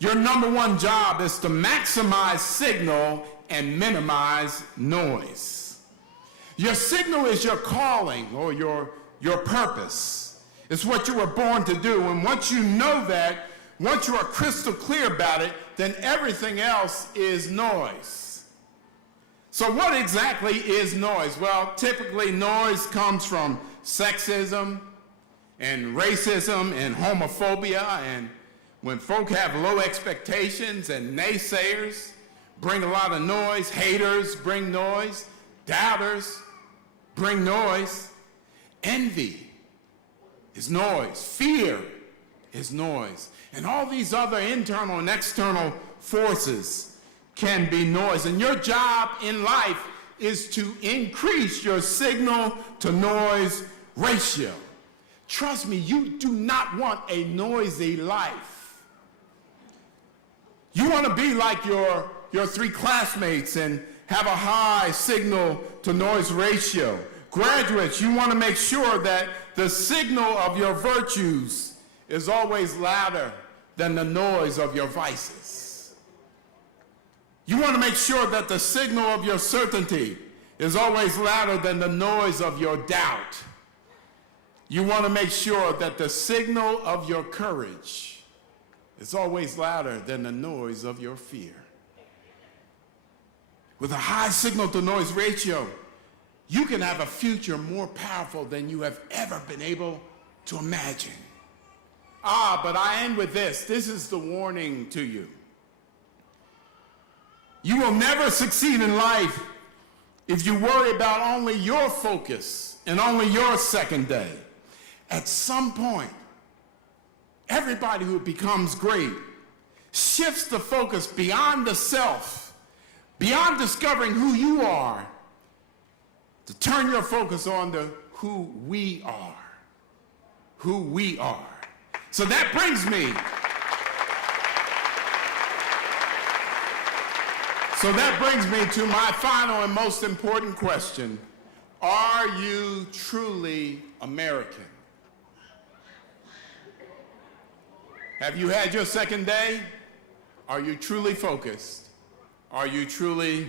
your number one job is to maximize signal and minimize noise. Your signal is your calling or your purpose. It's what you were born to do. And once you know that, once you are crystal clear about it, then everything else is noise. So what exactly is noise? Well, typically noise comes from sexism and racism and homophobia, and when folk have low expectations and naysayers bring a lot of noise, haters bring noise, doubters bring noise, envy is noise, fear is noise, and all these other internal and external forces can be noise. And your job in life is to increase your signal to noise ratio, Trust me, you do not want a noisy life. You want to be like your 3 classmates and have a high signal to noise ratio. Graduates, you want to make sure that the signal of your virtues is always louder than the noise of your vices. You want to make sure that the signal of your certainty is always louder than the noise of your doubt. You want to make sure that the signal of your courage is always louder than the noise of your fear. With a high signal to noise ratio, you can have a future more powerful than you have ever been able to imagine. But I end with this. This is the warning to you. You will never succeed in life if you worry about only your focus and only your second day. At some point, everybody who becomes great shifts the focus beyond the self, beyond discovering who you are, to turn your focus on to who we are. Who we are. So that brings me to my final and most important question. Are you truly American? Have you had your second day? Are you truly focused? Are you truly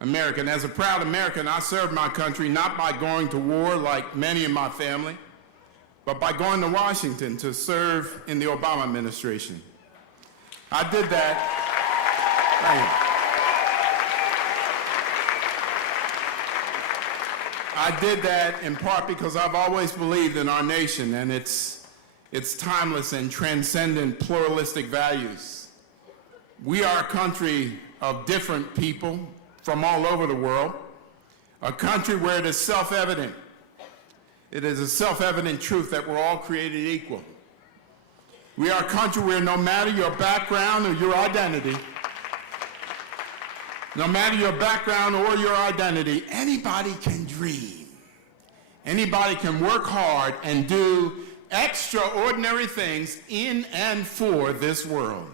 American? As a proud American, I served my country not by going to war like many in my family, but by going to Washington to serve in the Obama administration. I did that. I did that in part because I've always believed in our nation and its timeless and transcendent pluralistic values. We are a country of different people from all over the world, a country where it is self-evident. It is a self-evident truth that we're all created equal. We are a country where no matter your background or your identity, anybody can dream. Anybody can work hard and do extraordinary things in and for this world.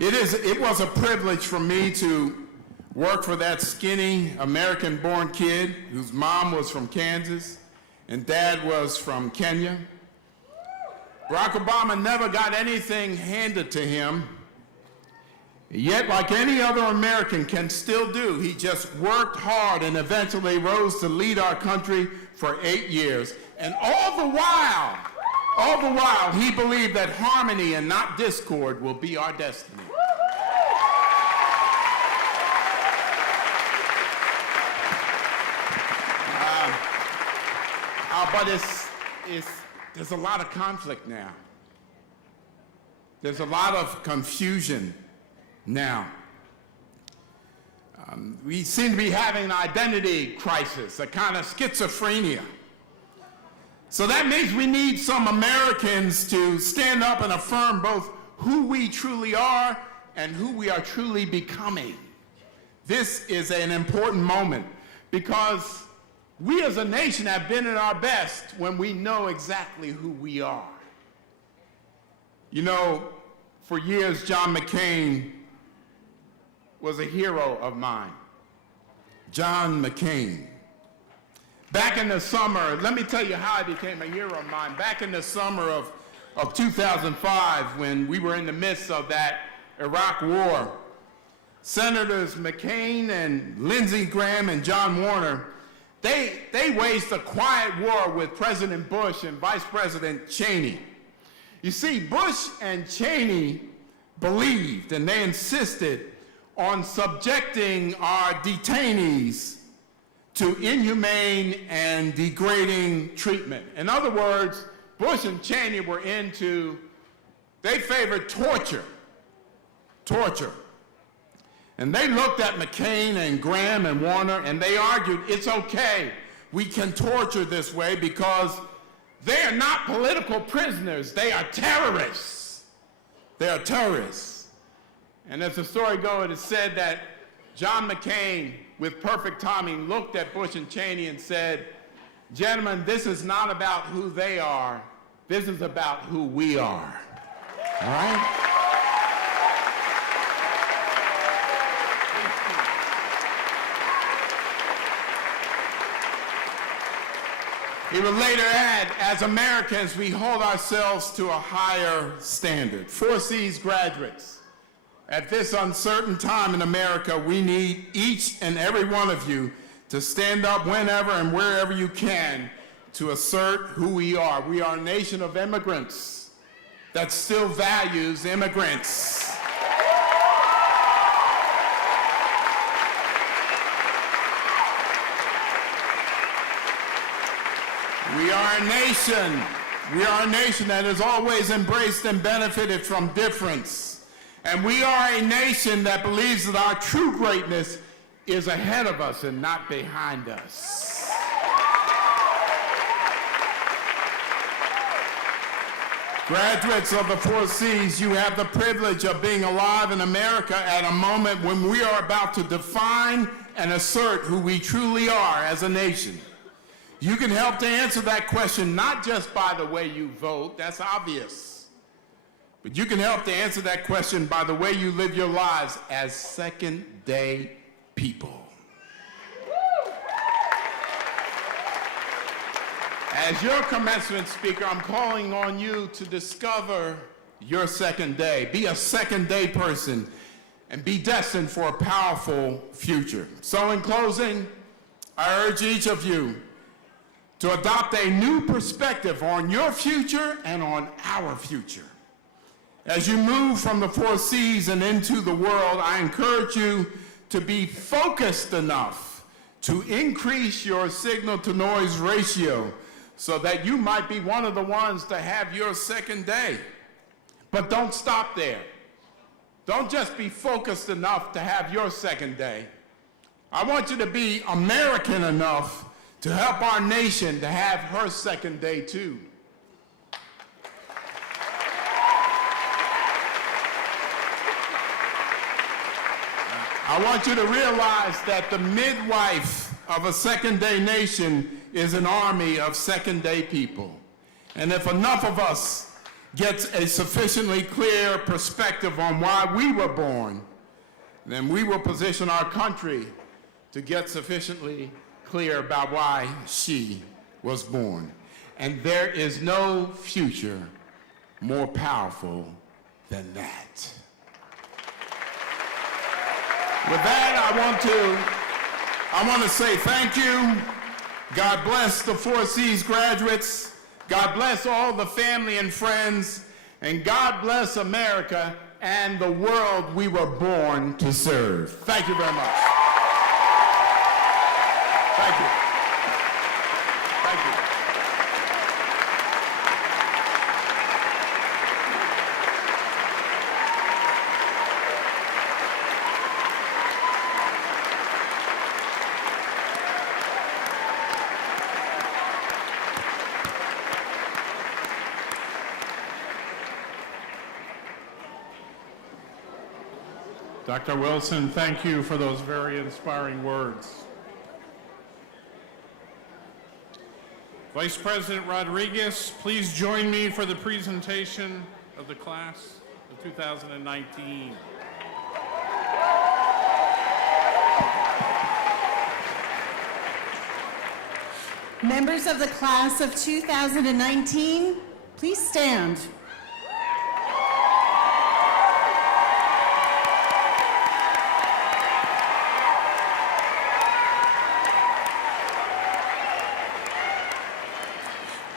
It was a privilege for me to work for that skinny American-born kid whose mom was from Kansas and dad was from Kenya. Barack Obama never got anything handed to him, yet like any other American can still do, he just worked hard and eventually rose to lead our country for 8 years. And all the while, he believed that harmony and not discord will be our destiny. But there's a lot of conflict now. There's a lot of confusion now. We seem to be having an identity crisis, a kind of schizophrenia. So that means we need some Americans to stand up and affirm both who we truly are and who we are truly becoming. This is an important moment because we as a nation have been at our best when we know exactly who we are. You know, for years, John McCain was a hero of mine. John McCain. Back in the summer, let me tell you how I became a hero of mine. Back in the summer of 2005, when we were in the midst of that Iraq war, Senators McCain and Lindsey Graham and John Warner, they waged a quiet war with President Bush and Vice President Cheney. You see, Bush and Cheney believed and they insisted on subjecting our detainees to inhumane and degrading treatment. In other words, Bush and Cheney were they favored torture. And they looked at McCain and Graham and Warner and they argued, it's okay, we can torture this way because they are not political prisoners, they are terrorists. They are terrorists. And as the story goes, it is said that John McCain, with perfect timing, looked at Bush and Cheney and said, Gentlemen, this is not about who they are. This is about who we are. All right? He would later add, as Americans, we hold ourselves to a higher standard. 4C's graduates, at this uncertain time in America, we need each and every one of you to stand up whenever and wherever you can to assert who we are. We are a nation of immigrants that still values immigrants. We are a nation that has always embraced and benefited from difference. And we are a nation that believes that our true greatness is ahead of us and not behind us. Graduates of the 4Cs, you have the privilege of being alive in America at a moment when we are about to define and assert who we truly are as a nation. You can help to answer that question not just by the way you vote, that's obvious, but you can help to answer that question by the way you live your lives as second-day people. As your commencement speaker, I'm calling on you to discover your second day. Be a second-day person and be destined for a powerful future. So in closing, I urge each of you to adopt a new perspective on your future and on our future. As you move from the 4Cs and into the world, I encourage you to be focused enough to increase your signal-to-noise ratio so that you might be one of the ones to have your second day. But don't stop there. Don't just be focused enough to have your second day. I want you to be American enough to help our nation to have her second day too. I want you to realize that the midwife of a second day nation is an army of second day people. And if enough of us gets a sufficiently clear perspective on why we were born, then we will position our country to get sufficiently clear about why she was born. And there is no future more powerful than that. With that, I want to say thank you. God bless the 4Cs graduates. God bless all the family and friends. And God bless America and the world we were born to serve. Thank you very much. Thank you. Thank you. Dr. Wilson, thank you for those very inspiring words. Vice President Rodriguez, please join me for the presentation of the class of 2019. Members of the class of 2019, please stand.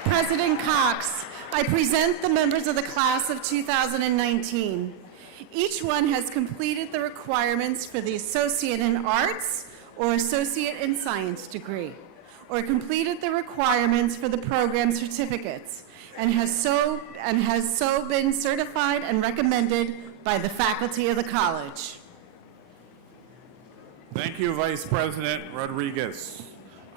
President Cox, I present the members of the class of 2019. Each one has completed the requirements for the Associate in Arts or Associate in Science degree, or completed the requirements for the program certificates, and has so been certified and recommended by the faculty of the college. Thank you, Vice President Rodriguez.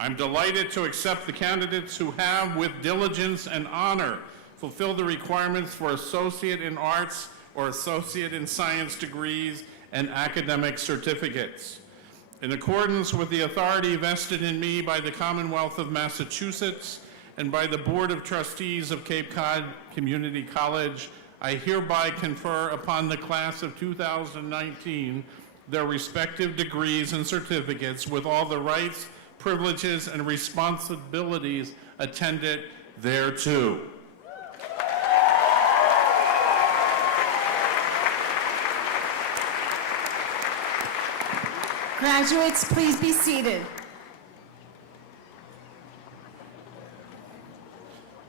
I'm delighted to accept the candidates who have, with diligence and honor, fulfilled the requirements for Associate in Arts or Associate in Science degrees and academic certificates. In accordance with the authority vested in me by the Commonwealth of Massachusetts and by the Board of Trustees of Cape Cod Community College, I hereby confer upon the class of 2019 their respective degrees and certificates with all the rights, privileges, and responsibilities attendant thereto. Graduates, please be seated.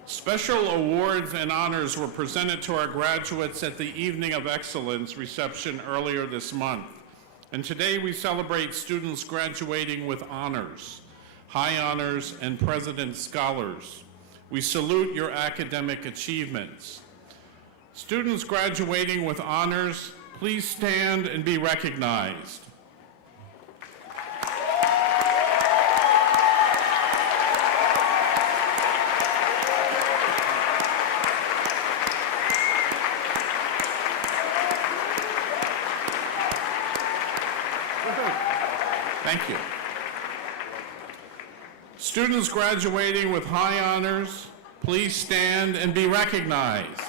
Special awards and honors were presented to our graduates at the Evening of Excellence reception earlier this month. And today we celebrate students graduating with honors, high honors, and President's Scholars. We salute your academic achievements. Students graduating with honors, please stand and be recognized. Thank you. Students graduating with high honors, please stand and be recognized.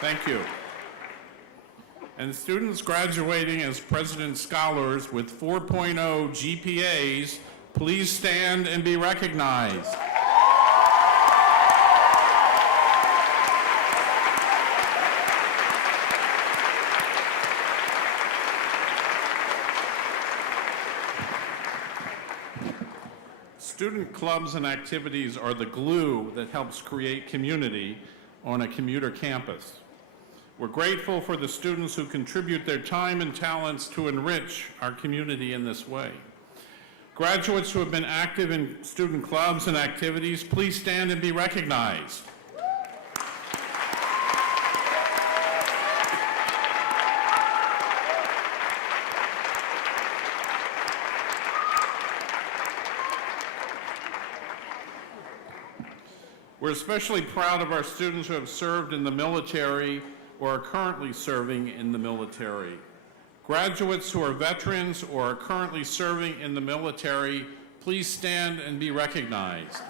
Thank you. And students graduating as President's Scholars with 4.0 GPAs, please stand and be recognized. Student clubs and activities are the glue that helps create community on a commuter campus. We're grateful for the students who contribute their time and talents to enrich our community in this way. Graduates who have been active in student clubs and activities, please stand and be recognized. We're especially proud of our students who have served in the military or are currently serving in the military. Graduates who are veterans or are currently serving in the military, please stand and be recognized.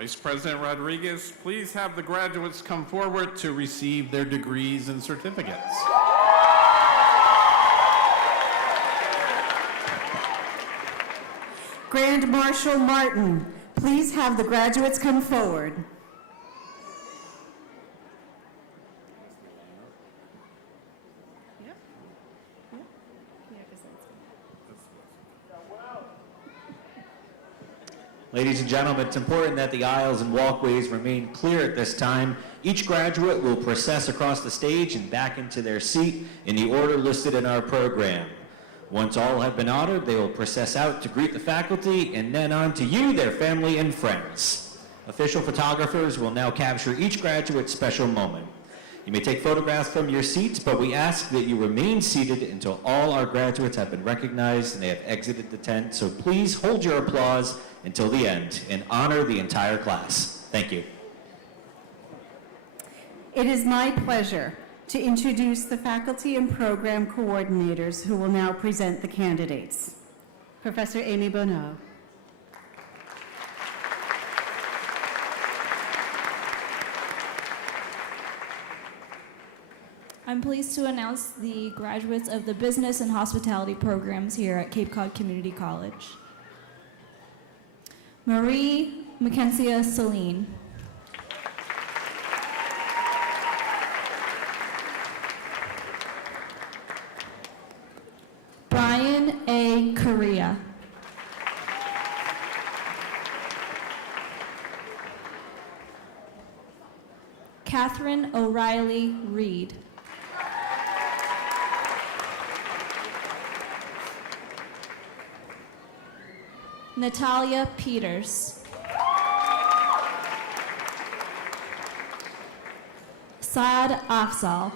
Vice President Rodriguez, please have the graduates come forward to receive their degrees and certificates. Grand Marshal Martin, please have the graduates come forward. Ladies and gentlemen, it's important that the aisles and walkways remain clear at this time. Each graduate will process across the stage and back into their seat in the order listed in our program. Once all have been honored, they will process out to greet the faculty and then on to you, their family and friends. Official photographers will now capture each graduate's special moment. You may take photographs from your seats, but we ask that you remain seated until all our graduates have been recognized and they have exited the tent. So please hold your applause until the end and honor the entire class. Thank you. It is my pleasure to introduce the faculty and program coordinators who will now present the candidates. Professor Amy Bonneau. I'm pleased to announce the graduates of the Business and Hospitality programs here at Cape Cod Community College. Marie Mackenzie Celine. Brian A. Correa. Catherine O'Reilly Reed. Natalia Peters. Saad Afzal.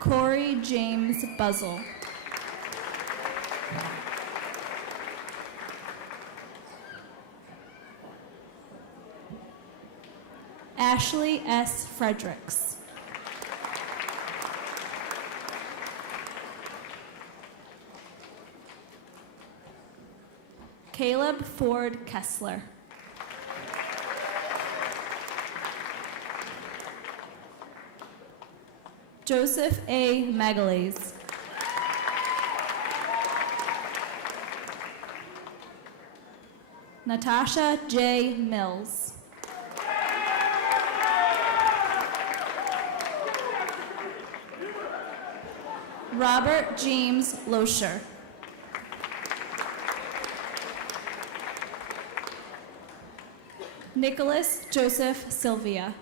Corey James Buzzle. Ashley S. Fredericks. Caleb Ford Kessler. Joseph A. Magalhaes. Natasha J. Mills. Robert James Loescher. Nicholas Joseph Sylvia.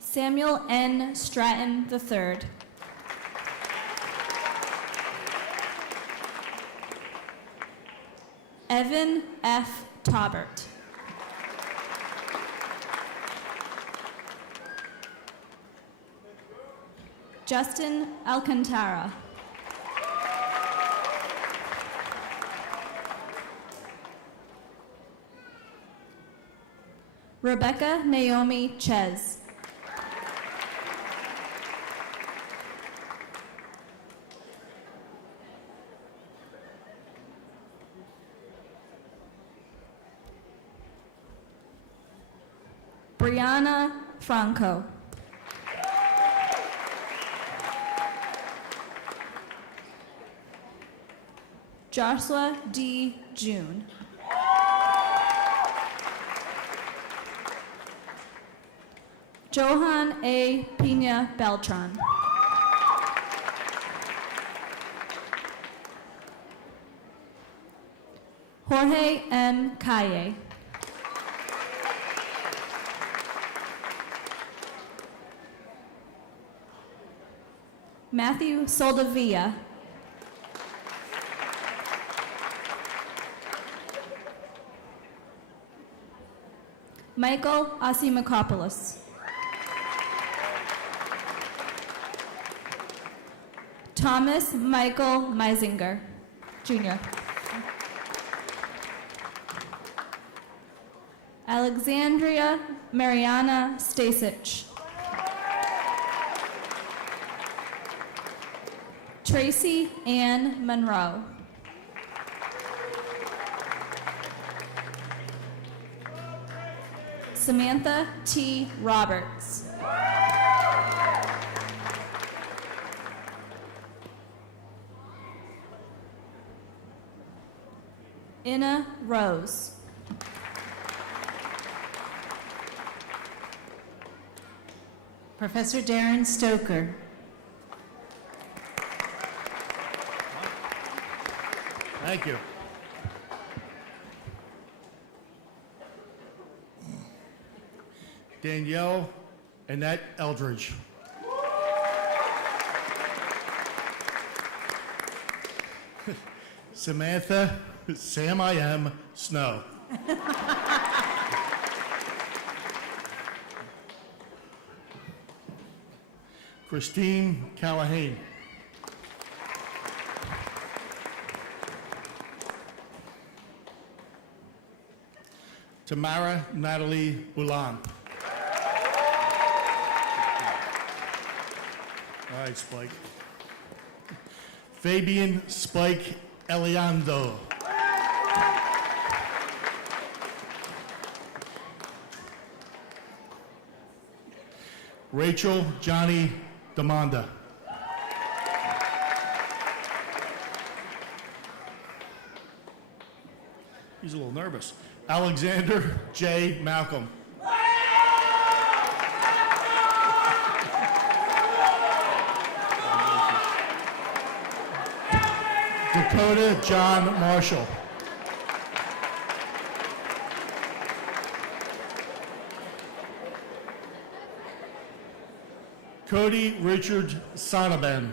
Samuel N. Stratton III. Evan F. Taubert. Justin Alcantara. Rebecca Naomi Ches. Brianna Franco. Joshua D. June. Johan A. Pina Beltran. Jorge M. Calle. Matthew Soldavilla. Michael Asimakopoulos. Thomas Michael Meisinger, Jr. Alexandria Mariana Stasich. Tracy Ann Monroe. Samantha T. Roberts. Inna Rose. Professor Darren Stoker. Thank you. Danielle Annette Eldridge. Samantha Sam I Am Snow. Christine Callahan. Tamara Natalie Boulan. All right, Spike. Fabian Spike Eliando. Rachel Johnny Demanda. He's a little nervous. Alexander J. Malcolm. Dakota John Marshall. Cody Richard Sonoban.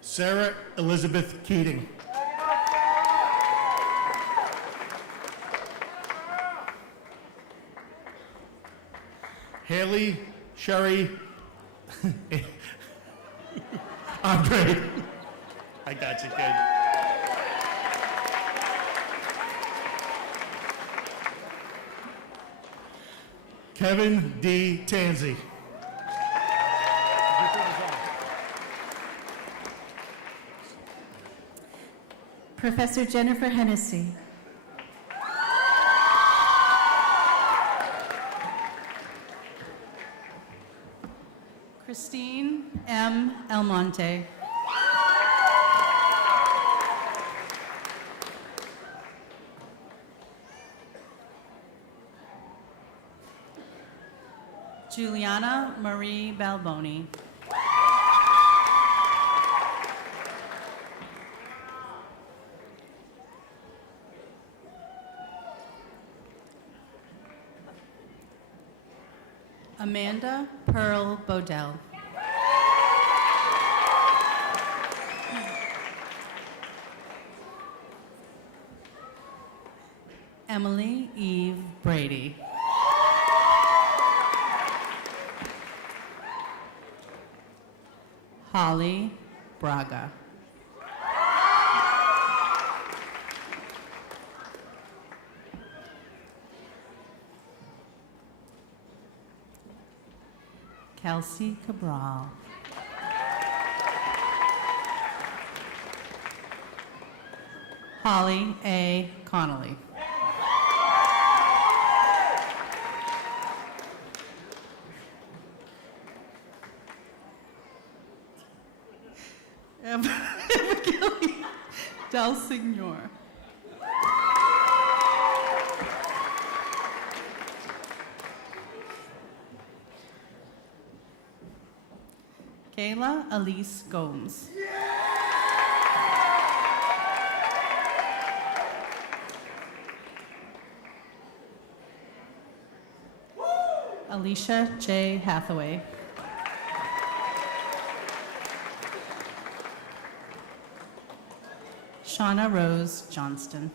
Sarah Elizabeth Keating. Haley Sherry Andre. I got you, kid. Kevin D. Tanzi. Professor Jennifer Hennessy. Christine M. Almonte. Juliana Marie Balboni. Amanda Pearl Bodell. Emily Eve Brady. Holly Braga. Kelsey Cabral. Holly A. Connolly. Abigail Del Signor. Kayla Elise Gomes. Alicia J. Hathaway. Shauna Rose Johnston.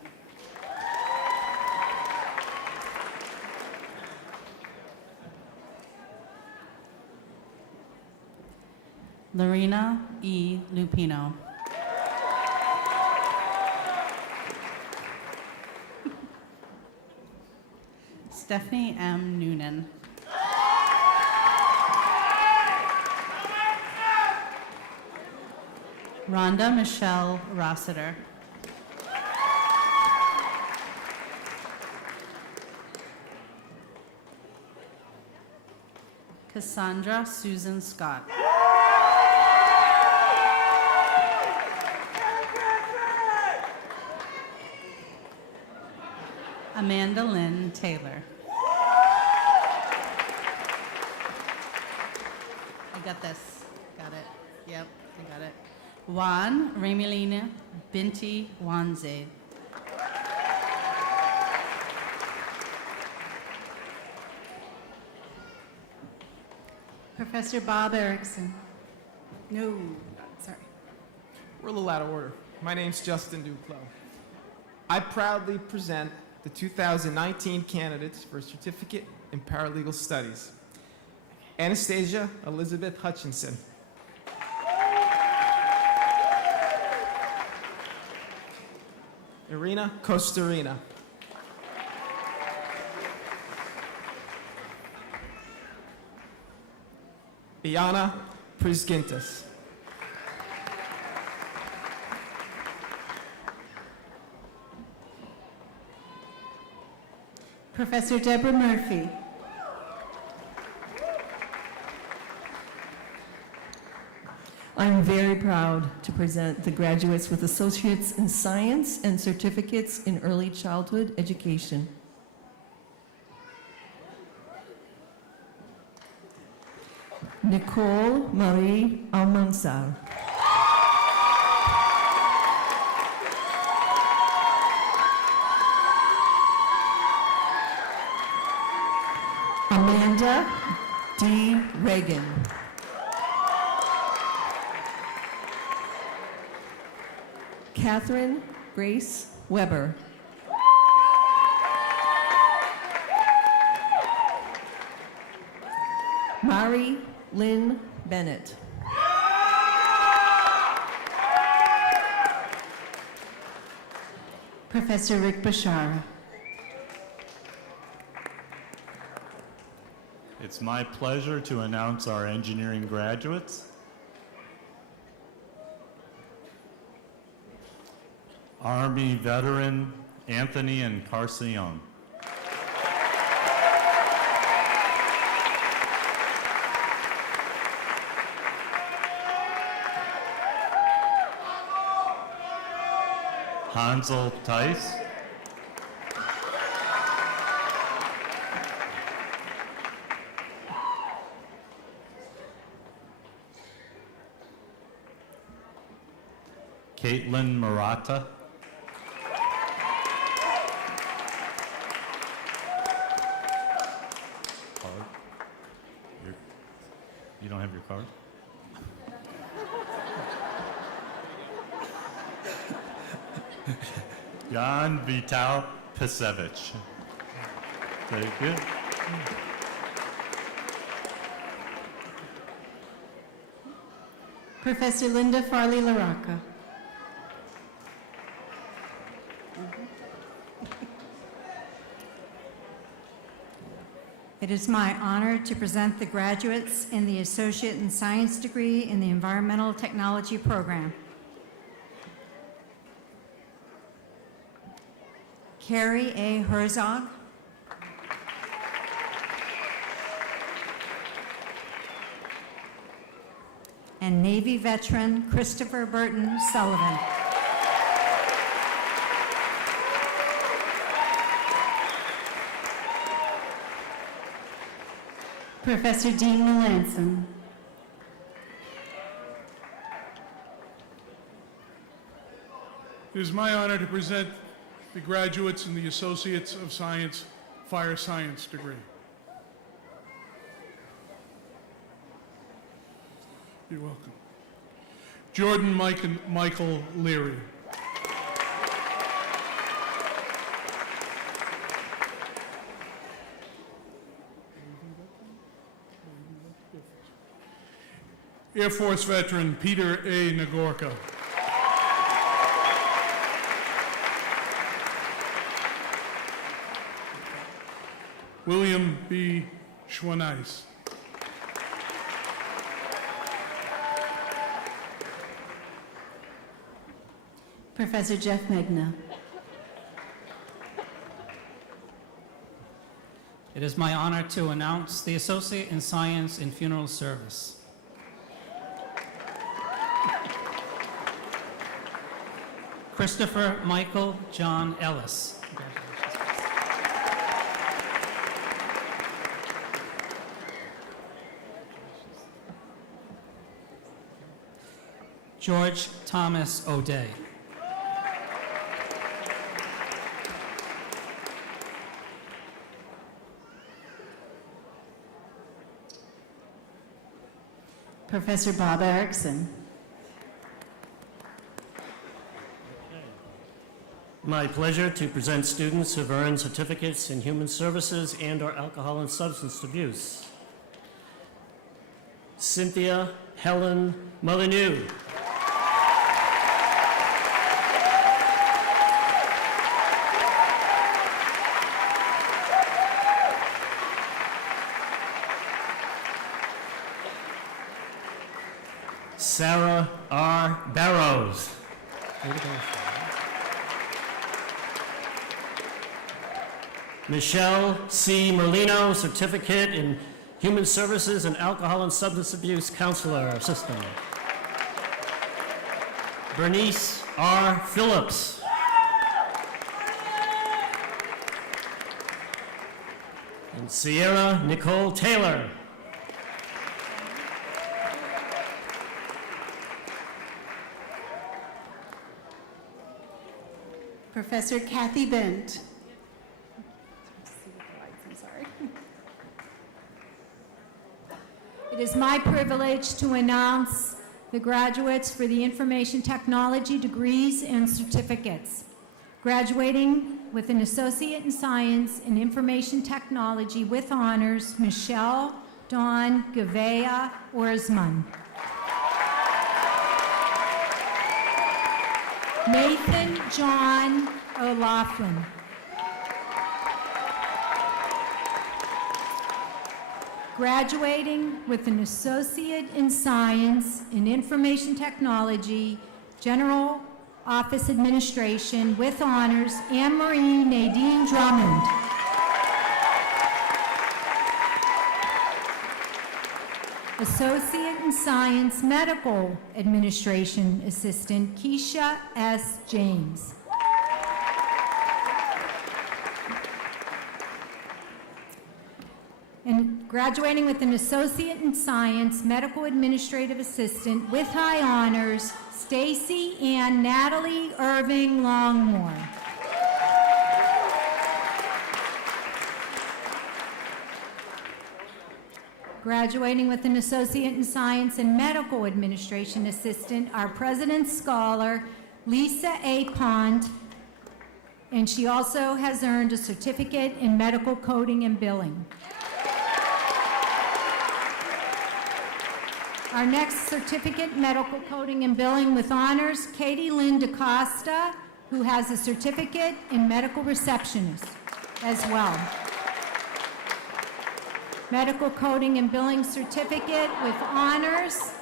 Lorena E. Lupino. Stephanie M. Noonan. Rhonda Michelle Rossiter. Cassandra Susan Scott. Amanda Lynn Taylor. I got this. Got it. Yep, I got it. Juan Remilina Binti Wanzaid. Professor Bob Erickson. No, sorry. We're a little out of order. My name's Justin Duclos. I proudly present the 2019 candidates for Certificate in Paralegal Studies. Anastasia Elizabeth Hutchinson. Irina Kostarina. Iana Prisgintis. Professor Deborah Murphy. I'm very proud to present the graduates with Associates in Science and Certificates in Early Childhood Education. Nicole Marie Almanzar. Amanda D. Reagan. Catherine Grace Weber. Mari Lynn Bennett. Professor Rick Bashara. It's my pleasure to announce our engineering graduates. Army veteran Anthony and Carson Young. Hansel Tice. Caitlin Murata. Card. You don't have your card? Jan Vital Pisevich. Very good. Professor Linda Farley Larocca. It is my honor to present the graduates in the Associate in Science degree in the Environmental Technology program. Carrie A. Herzog. And Navy veteran Christopher Burton Sullivan. Professor Dean Melanson. It is my honor to present the graduates in the Associates of Science Fire Science degree. You're welcome. Jordan Michael Leary. Air Force veteran Peter A. Nagorka. William B. Schwaneiss. Professor Jeff Megna. It is my honor to announce the Associate in Science in Funeral Service. Christopher Michael John Ellis. George Thomas O'Day. Professor Bob Erickson. My pleasure to present students who have earned certificates in human services and/or alcohol and substance abuse. Cynthia Helen Molyneux. Sarah R. Burrows. Michelle C. Merlino, Certificate in Human Services and Alcohol and Substance Abuse Counselor Assistant. Bernice R. Phillips. And Sierra Nicole Taylor. Professor Kathy Bent. It is my privilege to announce the graduates for the Information Technology degrees and certificates. Graduating with an Associate in Science in Information Technology with honors, Michelle Dawn Gavea Orsman. Nathan John O'Laughlin. Graduating with an Associate in Science in Information Technology, General Office Administration with honors, Anne-Marie Nadine Drummond. Associate in Science Medical Administration Assistant, Keisha S. James. And graduating with an Associate in Science Medical Administrative Assistant with high honors, Stacy Ann Natalie Irving Longmore. Graduating with an Associate in Science and Medical Administration Assistant, our President's Scholar, Lisa A. Pont, and she also has earned a certificate in medical coding and billing. Our next certificate, medical coding and billing with honors, Katie Lynn DaCosta, who has a certificate in medical receptionist as well. Medical coding and billing certificate with honors.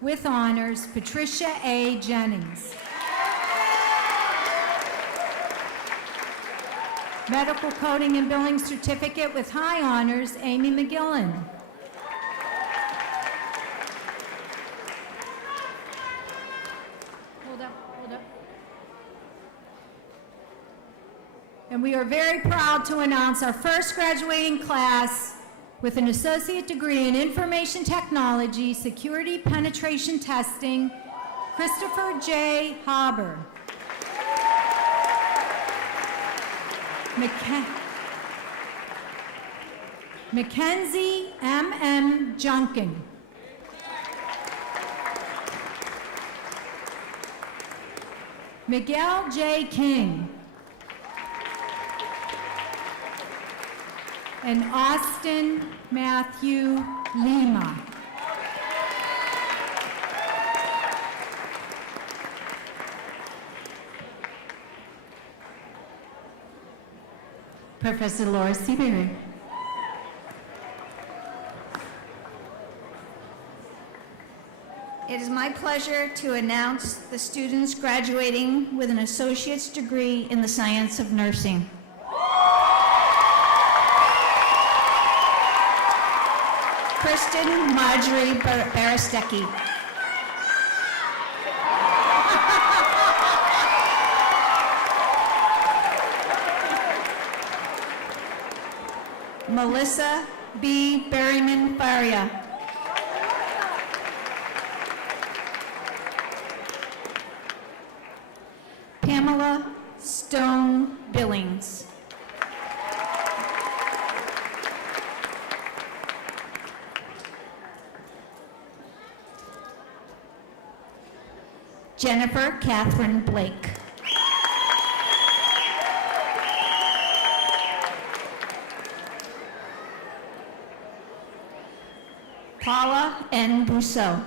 With honors, Patricia A. Jennings. Medical coding and billing certificate with high honors, Amy McGillen. Hold up. And we are very proud to announce our first graduating class with an associate degree in information technology, security penetration testing, Christopher J. Haber. Mackenzie M.M. Junkin. Miguel J. King. And Austin Matthew Lima. Professor Laura Seabury. It is my pleasure to announce the students graduating with an associate's degree in the science of nursing. Kristen Marjorie Barastecki. Melissa B. Berryman Faria. Pamela Stone Billings. Jennifer Catherine Blake. Paula N. Brousseau.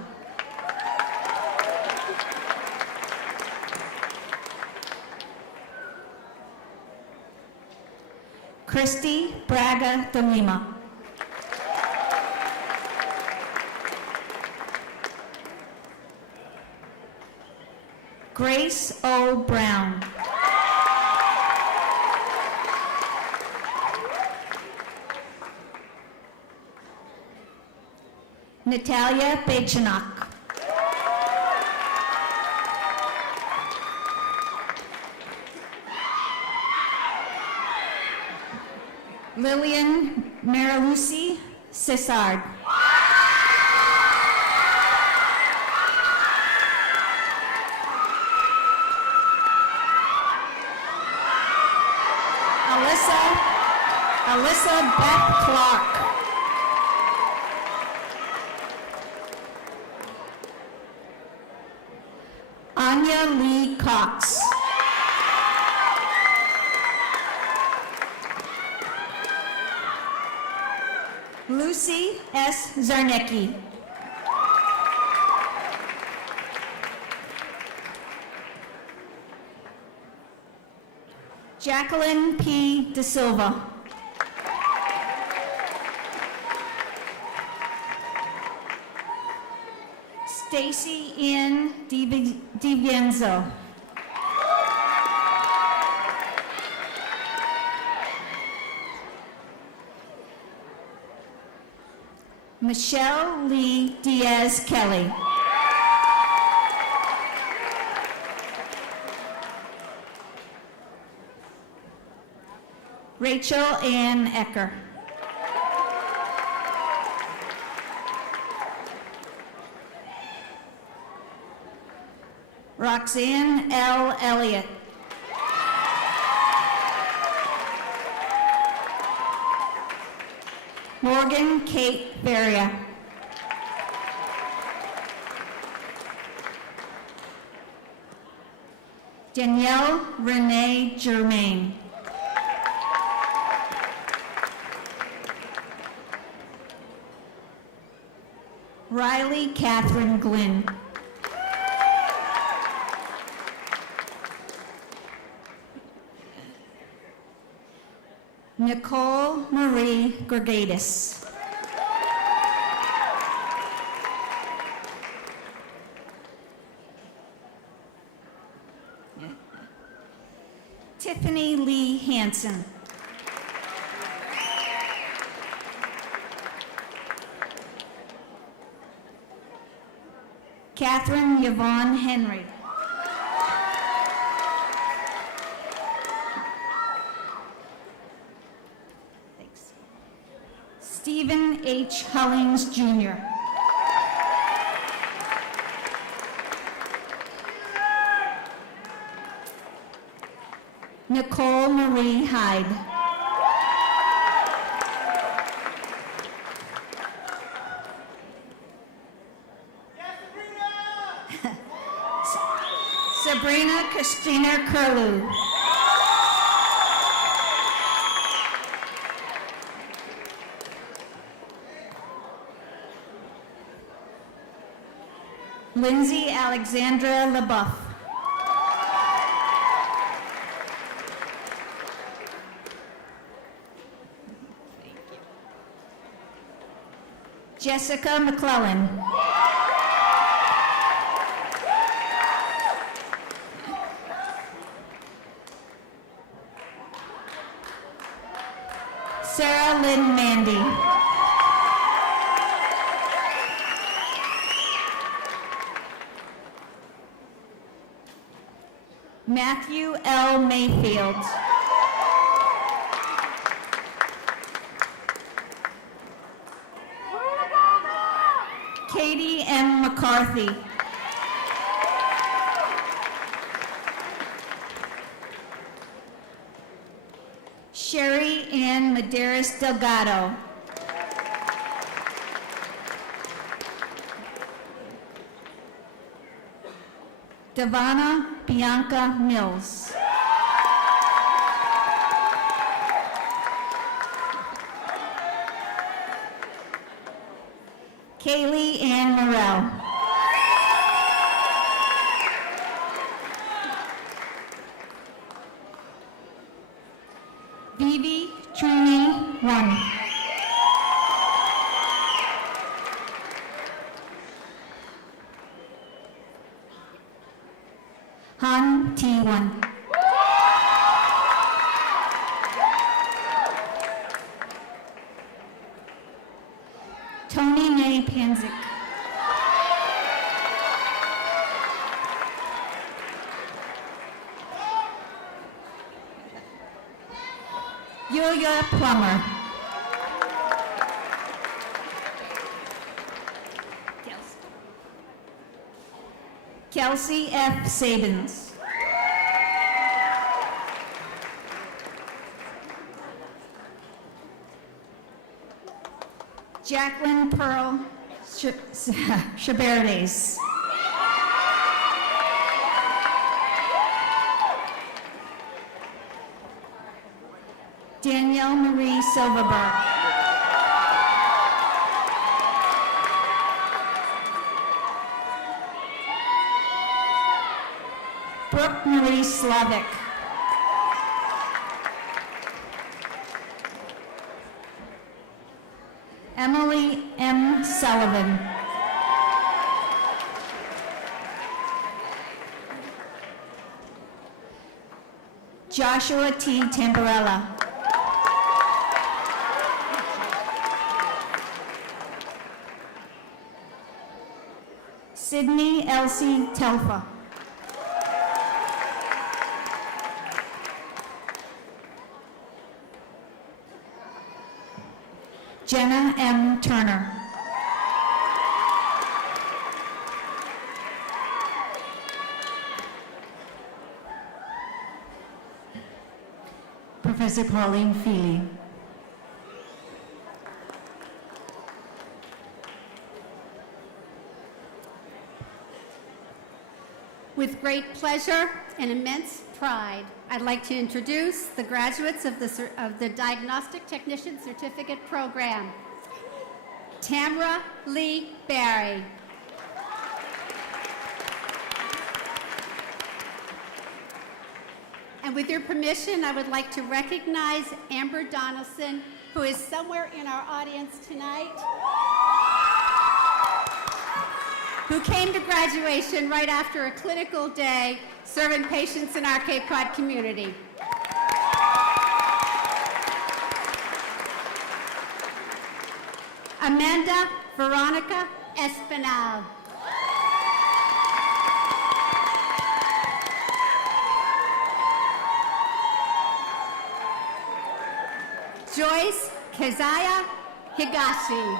Christy Braga de Lima. Grace O. Brown. Natalia Bejinok. Lillian Marilucy Cesard. Alyssa Beth Clark. Anya Lee Cox. Lucy S. Zarnicki. Jacqueline P. De Silva. Stacy N. DiVienzo. Michelle Lee Diaz Kelly. Rachel Ann Ecker. Roxanne L. Elliott. Morgan Kate Feria. Danielle Renee Germain. Riley Catherine Glynn. Nicole Marie Gregatis. Tiffany Lee Hansen. Catherine Yvonne Henry. Thanks. Stephen H. Hullings, Jr. Nicole Marie Hyde. Sabrina Christina Curlew. Lindsay Alexandra LaBeouf. Jessica McClellan. Sarah Lynn Mandy. Matthew L. Mayfield. Katie M. McCarthy. Sherry Ann Medeiros Delgado. Devana Bianca Mills. Kaylee Ann Morrell. Vivi Trini One. Han T1. Tony May Panzik. Yulia Plummer. Kelsey F. Sabins. Jacqueline Pearl Chabernes. Danielle Marie Silverberg. Brooke Marie Slavic. Emily M. Sullivan. Joshua T. Tamburella. Sydney Elsie Telfa. Jenna M. Turner. Professor Pauline Feely. With great pleasure and immense pride, I'd like to introduce the graduates of the Diagnostic Technician Certificate Program. Tamara Lee Barry. And with your permission, I would like to recognize Amber Donaldson, who is somewhere in our audience tonight, who came to graduation right after a clinical day serving patients in our Cape Cod community. Amanda Veronica Espinal. Joyce Keziah Higashi.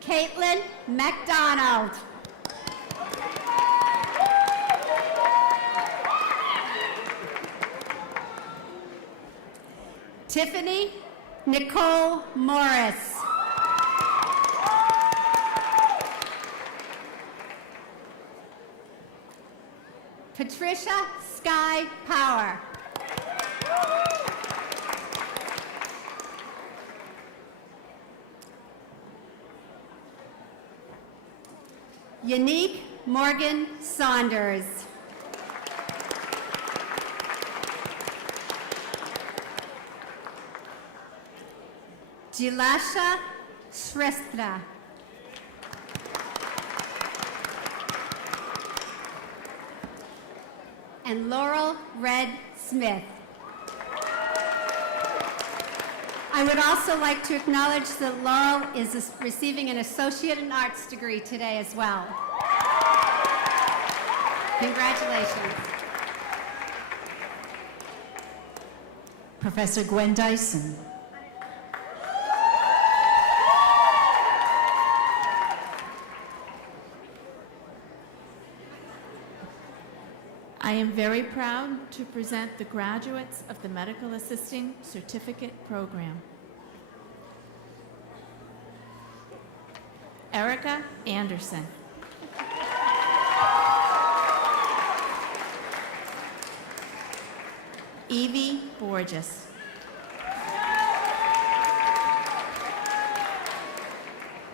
Caitlin McDonald. Tiffany Nicole Morris. Patricia Sky Power. Unique Morgan Saunders. Jilasha Shrestha. And Laurel Red Smith. I would also like to acknowledge that Laurel is receiving an Associate in Arts degree today as well. Congratulations. Professor Gwen Dyson. I am very proud to present the graduates of the Medical Assisting Certificate Program. Erica Anderson. Evie Borges.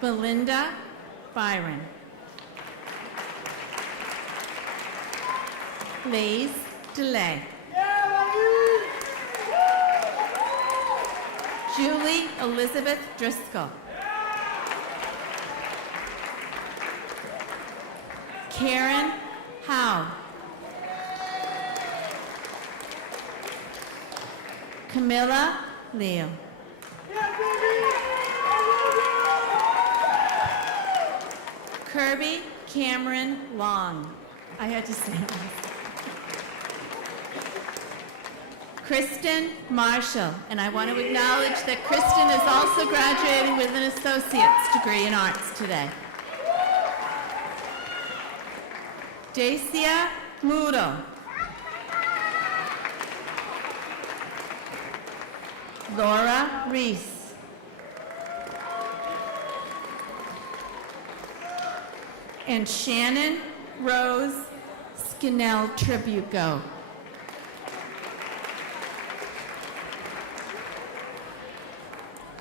Belinda Byron. Lays DeLay. Julie Elizabeth Driscoll. Karen Howe. Camilla Leo. Kirby Cameron Long. I had to say that. Kristen Marshall, and I want to acknowledge that Kristen is also graduating with an associate's degree in arts today. Dacia Muro. Laura Reese. And Shannon Rose Skinnell Tribuco.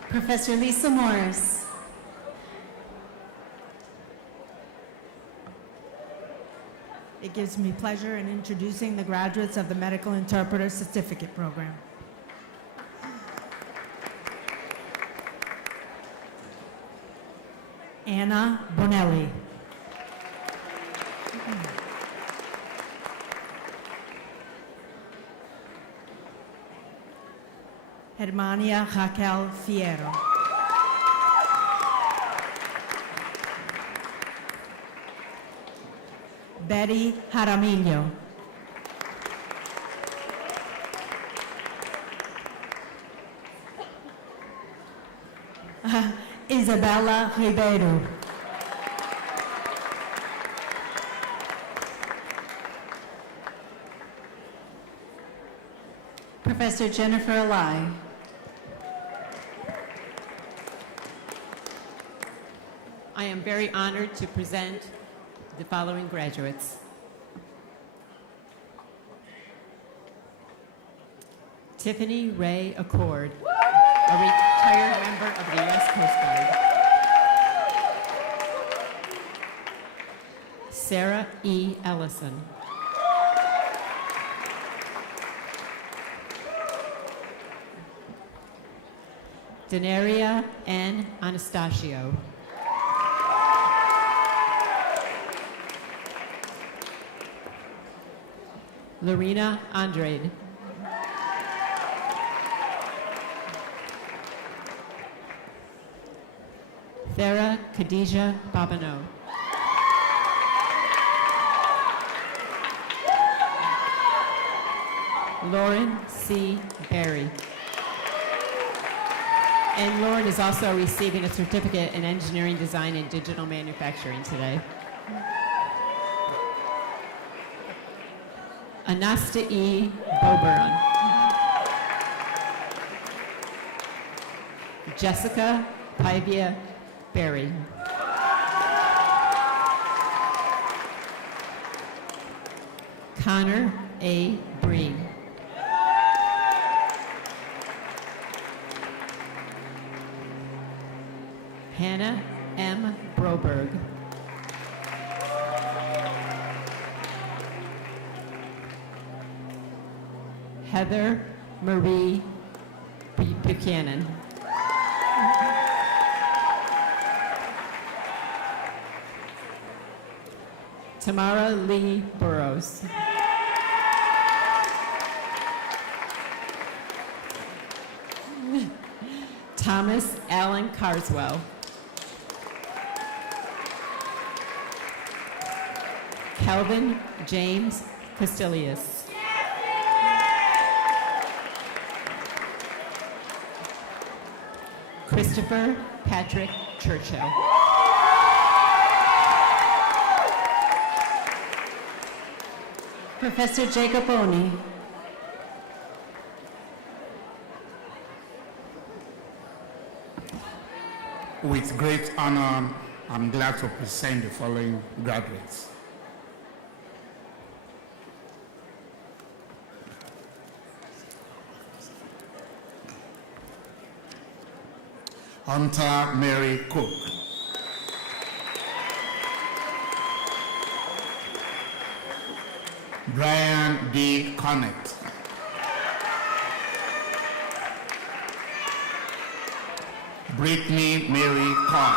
Professor Lisa Morris. It gives me pleasure in introducing the graduates of the Medical Interpreter Certificate Program. Anna Bonelli. Hermania Raquel Fierro. Betty Jaramillo. Isabella Ribeiro. Professor Jennifer Alai. I am very honored to present the following graduates. Tiffany Ray Accord, a retired member of the U.S. Coast Guard. Sarah E. Ellison. Denaria N. Anastasio. Lorena Andrade. Thera Khadija Babano. Lauren C. Berry. And Lauren is also receiving a certificate in engineering design and digital manufacturing today. Anasta E. Boburn. Jessica Pivia Berry. Connor A. Breen. Hannah M. Broberg. Heather Marie Buchanan. Tamara Lee Burrows. Thomas Allen Carswell. Calvin James Castilius. Christopher Patrick Churchill. Professor Jacob Oni. With great honor, I'm glad to present the following graduates. Hunter Mary Cook. Brian D. Connett. Brittany Mary Carr.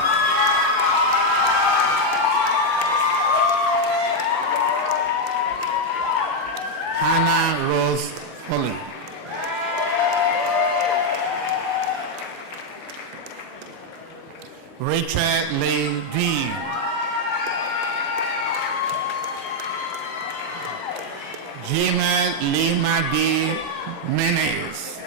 Hannah Rose Foley. Rachel Lee Dean. Gina Lima D. Menes.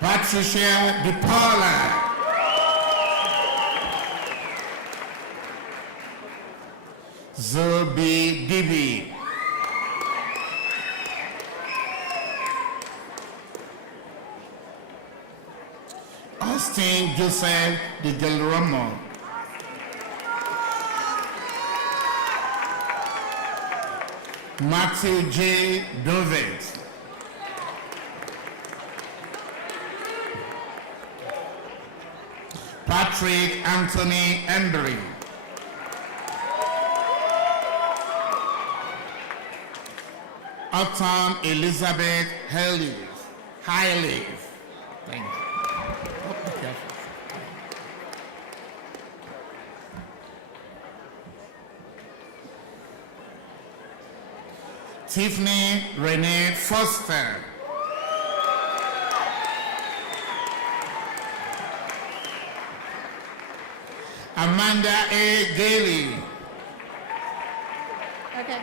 Patricia DePaula. Zoe Divi. Austin Joseph de Del Romo. Matthew J. Dovet. Patrick Anthony Embry. Autumn Elizabeth Haley. Thank you. Oh, be careful. Tiffany Renee Foster. Amanda A. Gailey. Okay.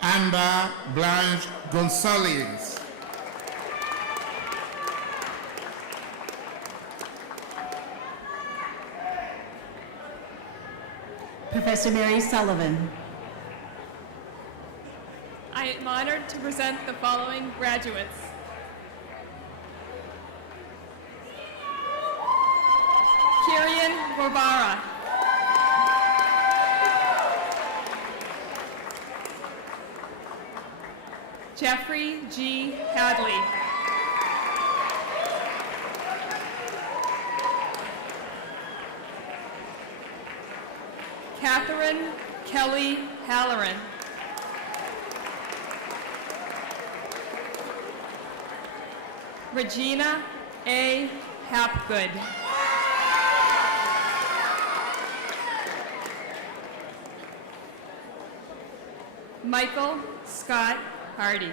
Amber Blanche Gonzalez. Professor Mary Sullivan. I am honored to present the following graduates. Kirian Barbara. Jeffrey G. Hadley. Catherine Kelly Halloran. Regina A. Hapgood. Michael Scott Hardy.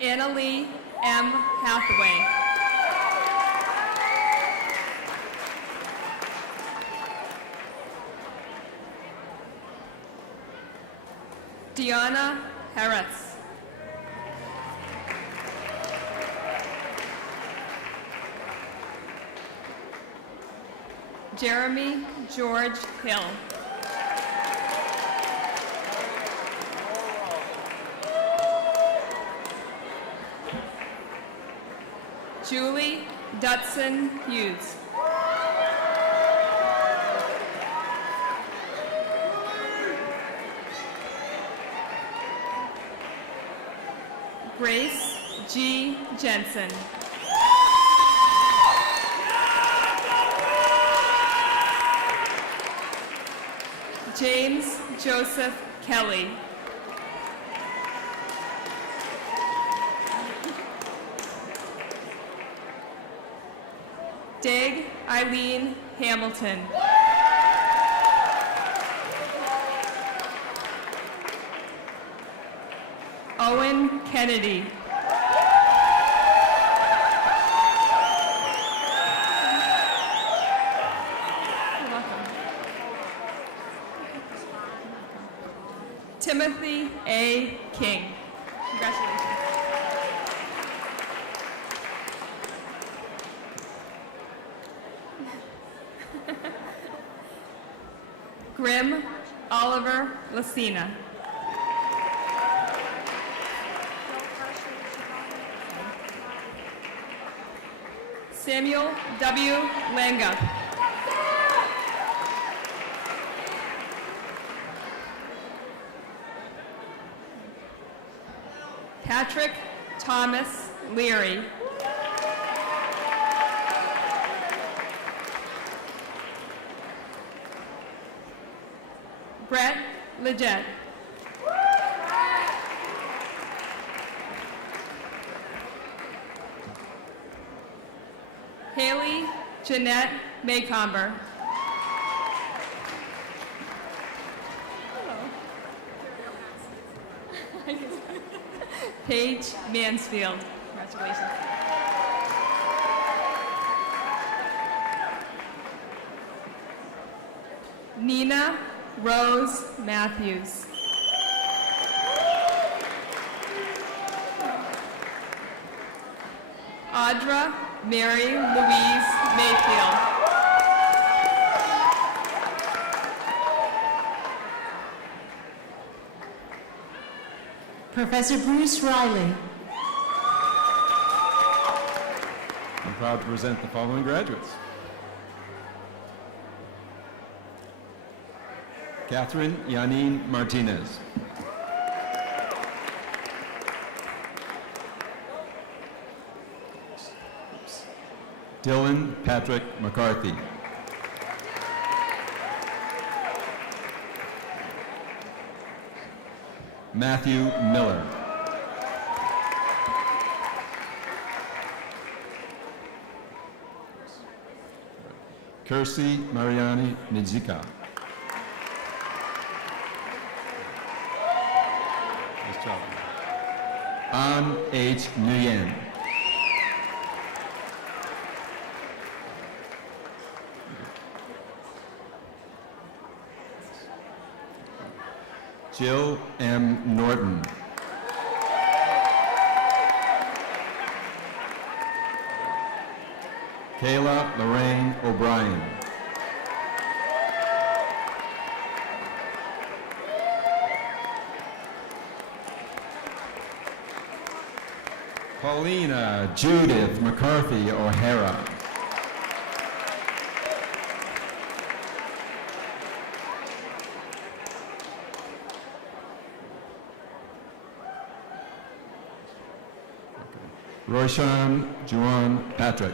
Annalee M. Hathaway. Deanna Harris. Jeremy George Hill. Julie Dutson Hughes. Grace G. Jensen. James Joseph Kelly. Dag Eileen Hamilton. Owen Kennedy. You're welcome. Timothy A. King. Congratulations. Grim Oliver Lucina. Samuel W. Langa. Patrick Thomas Leary. Brett Leggett. Haley Jeanette Maycomber. Paige Mansfield. Congratulations. Nina Rose Matthews. Audra Mary Louise Mayfield. Professor Bruce Riley. I'm proud to present the following graduates. Catherine Yanine Martinez. Dylan Patrick McCarthy. Matthew Miller. Kirsty Mariani Nijika. Nice job. An H. Nguyen. Jill M. Norton. Kayla Lorraine O'Brien. Paulina Judith McCarthy O'Hara. Roshan Juan Patrick.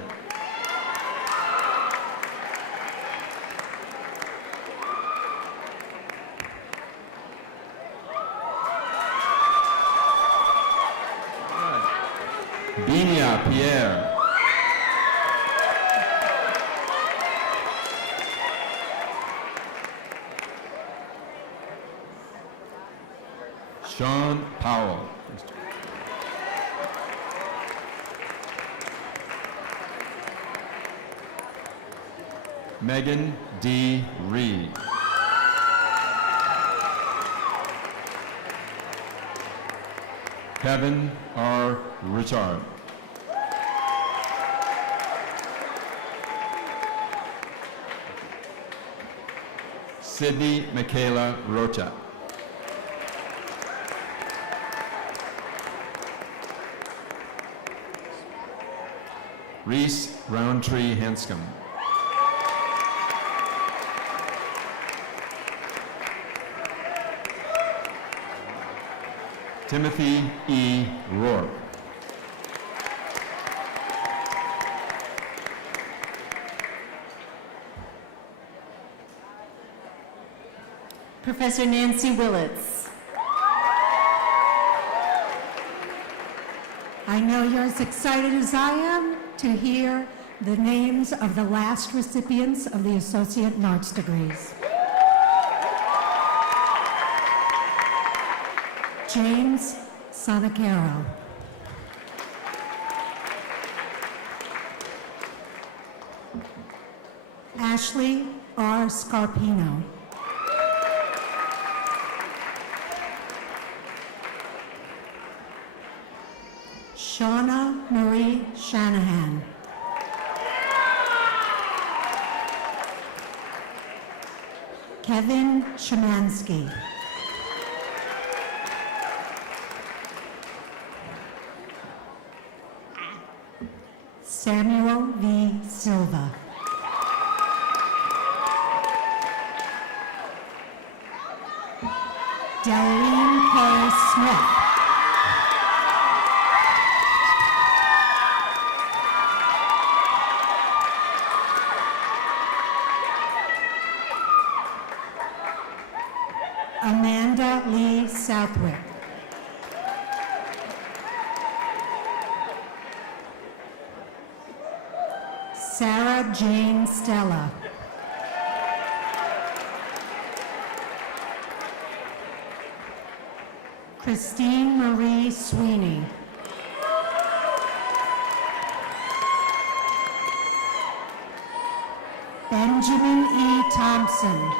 Binia Pierre. Sean Powell. Megan D. Reed. Kevin R. Richard. Sydney Michaela Rocha. Reese Roundtree Hanscom. Timothy E. Rourke. Professor Nancy Willits. I know you're as excited as I am to hear the names of the last recipients of the Associate in Arts degrees. James Sonacaro. Ashley R. Scarpino. Shauna Marie Shanahan. Kevin Shemansky. Samuel V. Silva. Darlene K. Smith. Amanda Lee Southwick. Sarah Jane Stella. Christine Marie Sweeney. Benjamin E. Thompson.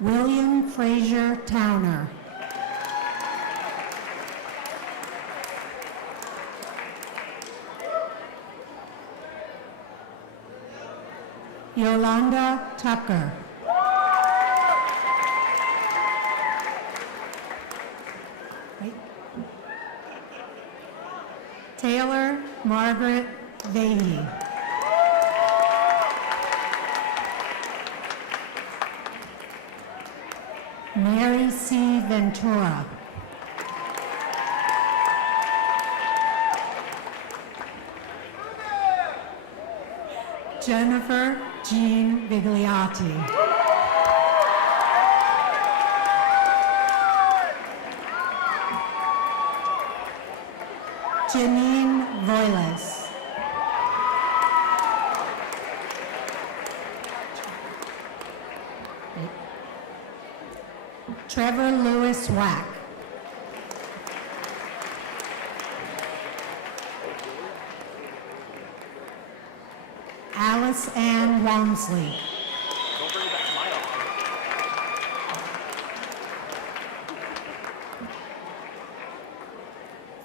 William Fraser Towner. Yolanda Tucker. Right. Taylor Margaret Vahey. Mary C. Ventura. Jennifer Jean Vigliotti. Janine Voiles. Trevor Lewis Wack. Alice Ann Walmsley. Don't bring it back to my office.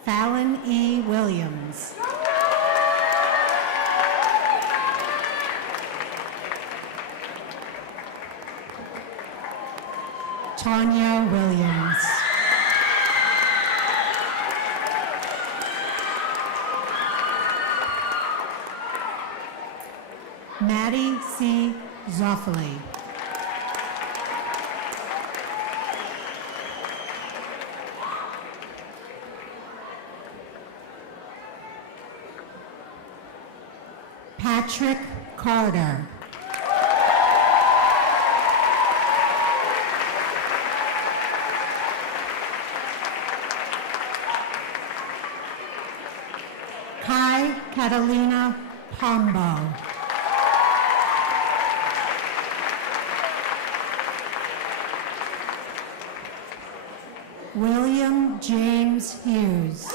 Fallon E. Williams. Tanya Williams. Maddie C. Zoffoli. Patrick Carter. Kai Catalina Pombo. William James Hughes.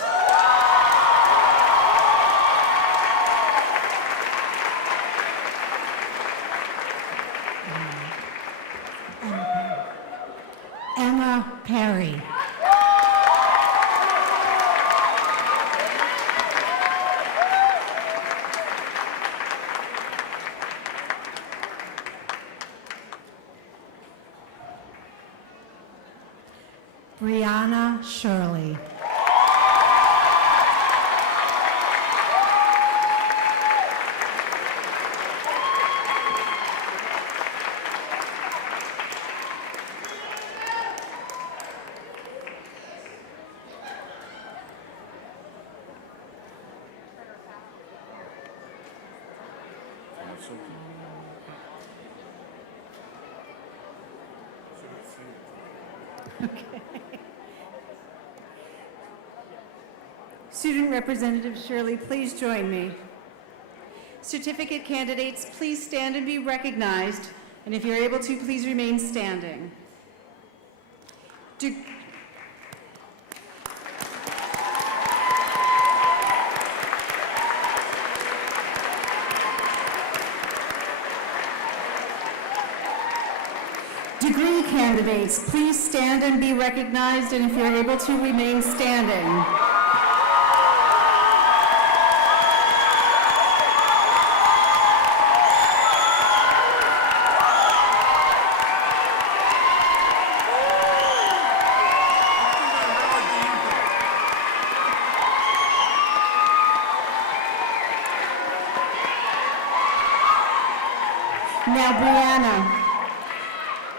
Emma Perry. Brianna Shirley. Student Representative Shirley, please join me. Certificate candidates, please stand and be recognized. And if you're able to, please remain standing. Degree candidates, please stand and be recognized. And if you're able to, remain standing. Now,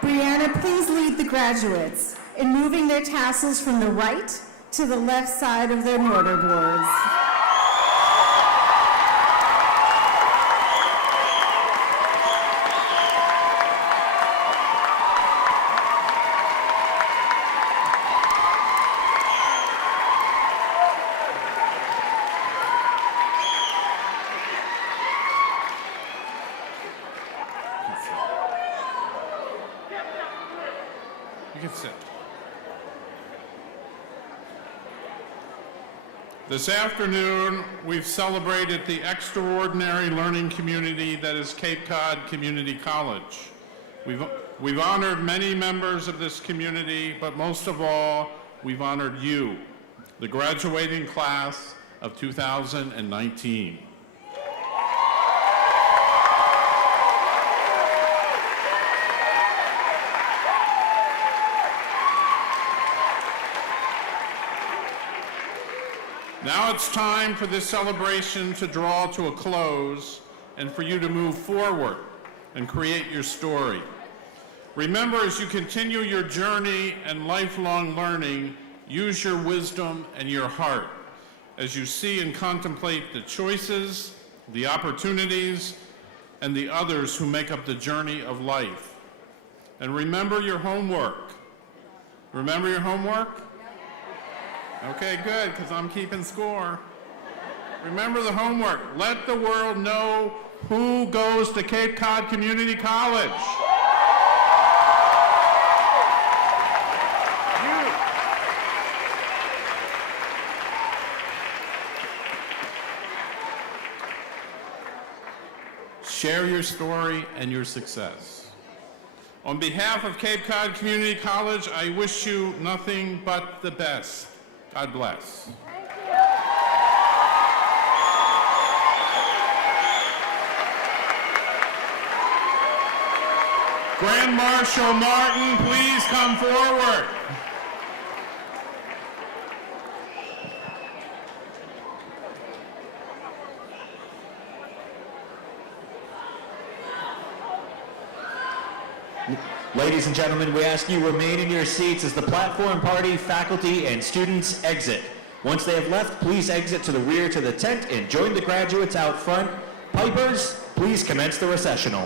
Brianna, please lead the graduates in moving their tassels from the right to the left side of their mortar boards. You can sit. This afternoon, we've celebrated the extraordinary learning community that is Cape Cod Community College. We've honored many members of this community, but most of all, we've honored you, the graduating class of 2019. Now it's time for this celebration to draw to a close and for you to move forward and create your story. Remember, as you continue your journey and lifelong learning, use your wisdom and your heart as you see and contemplate the choices, the opportunities, and the others who make up the journey of life. And remember your homework. Remember your homework? Okay, good, because I'm keeping score. Remember the homework. Let the world know who goes to Cape Cod Community College. Share your story and your success. On behalf of Cape Cod Community College, I wish you nothing but the best. God bless. Grand Marshal Martin, please come forward. Ladies and gentlemen, we ask you remain in your seats as the platform party, faculty, and students exit. Once they have left, please exit to the rear to the tent and join the graduates out front. Pipers, please commence the recessional.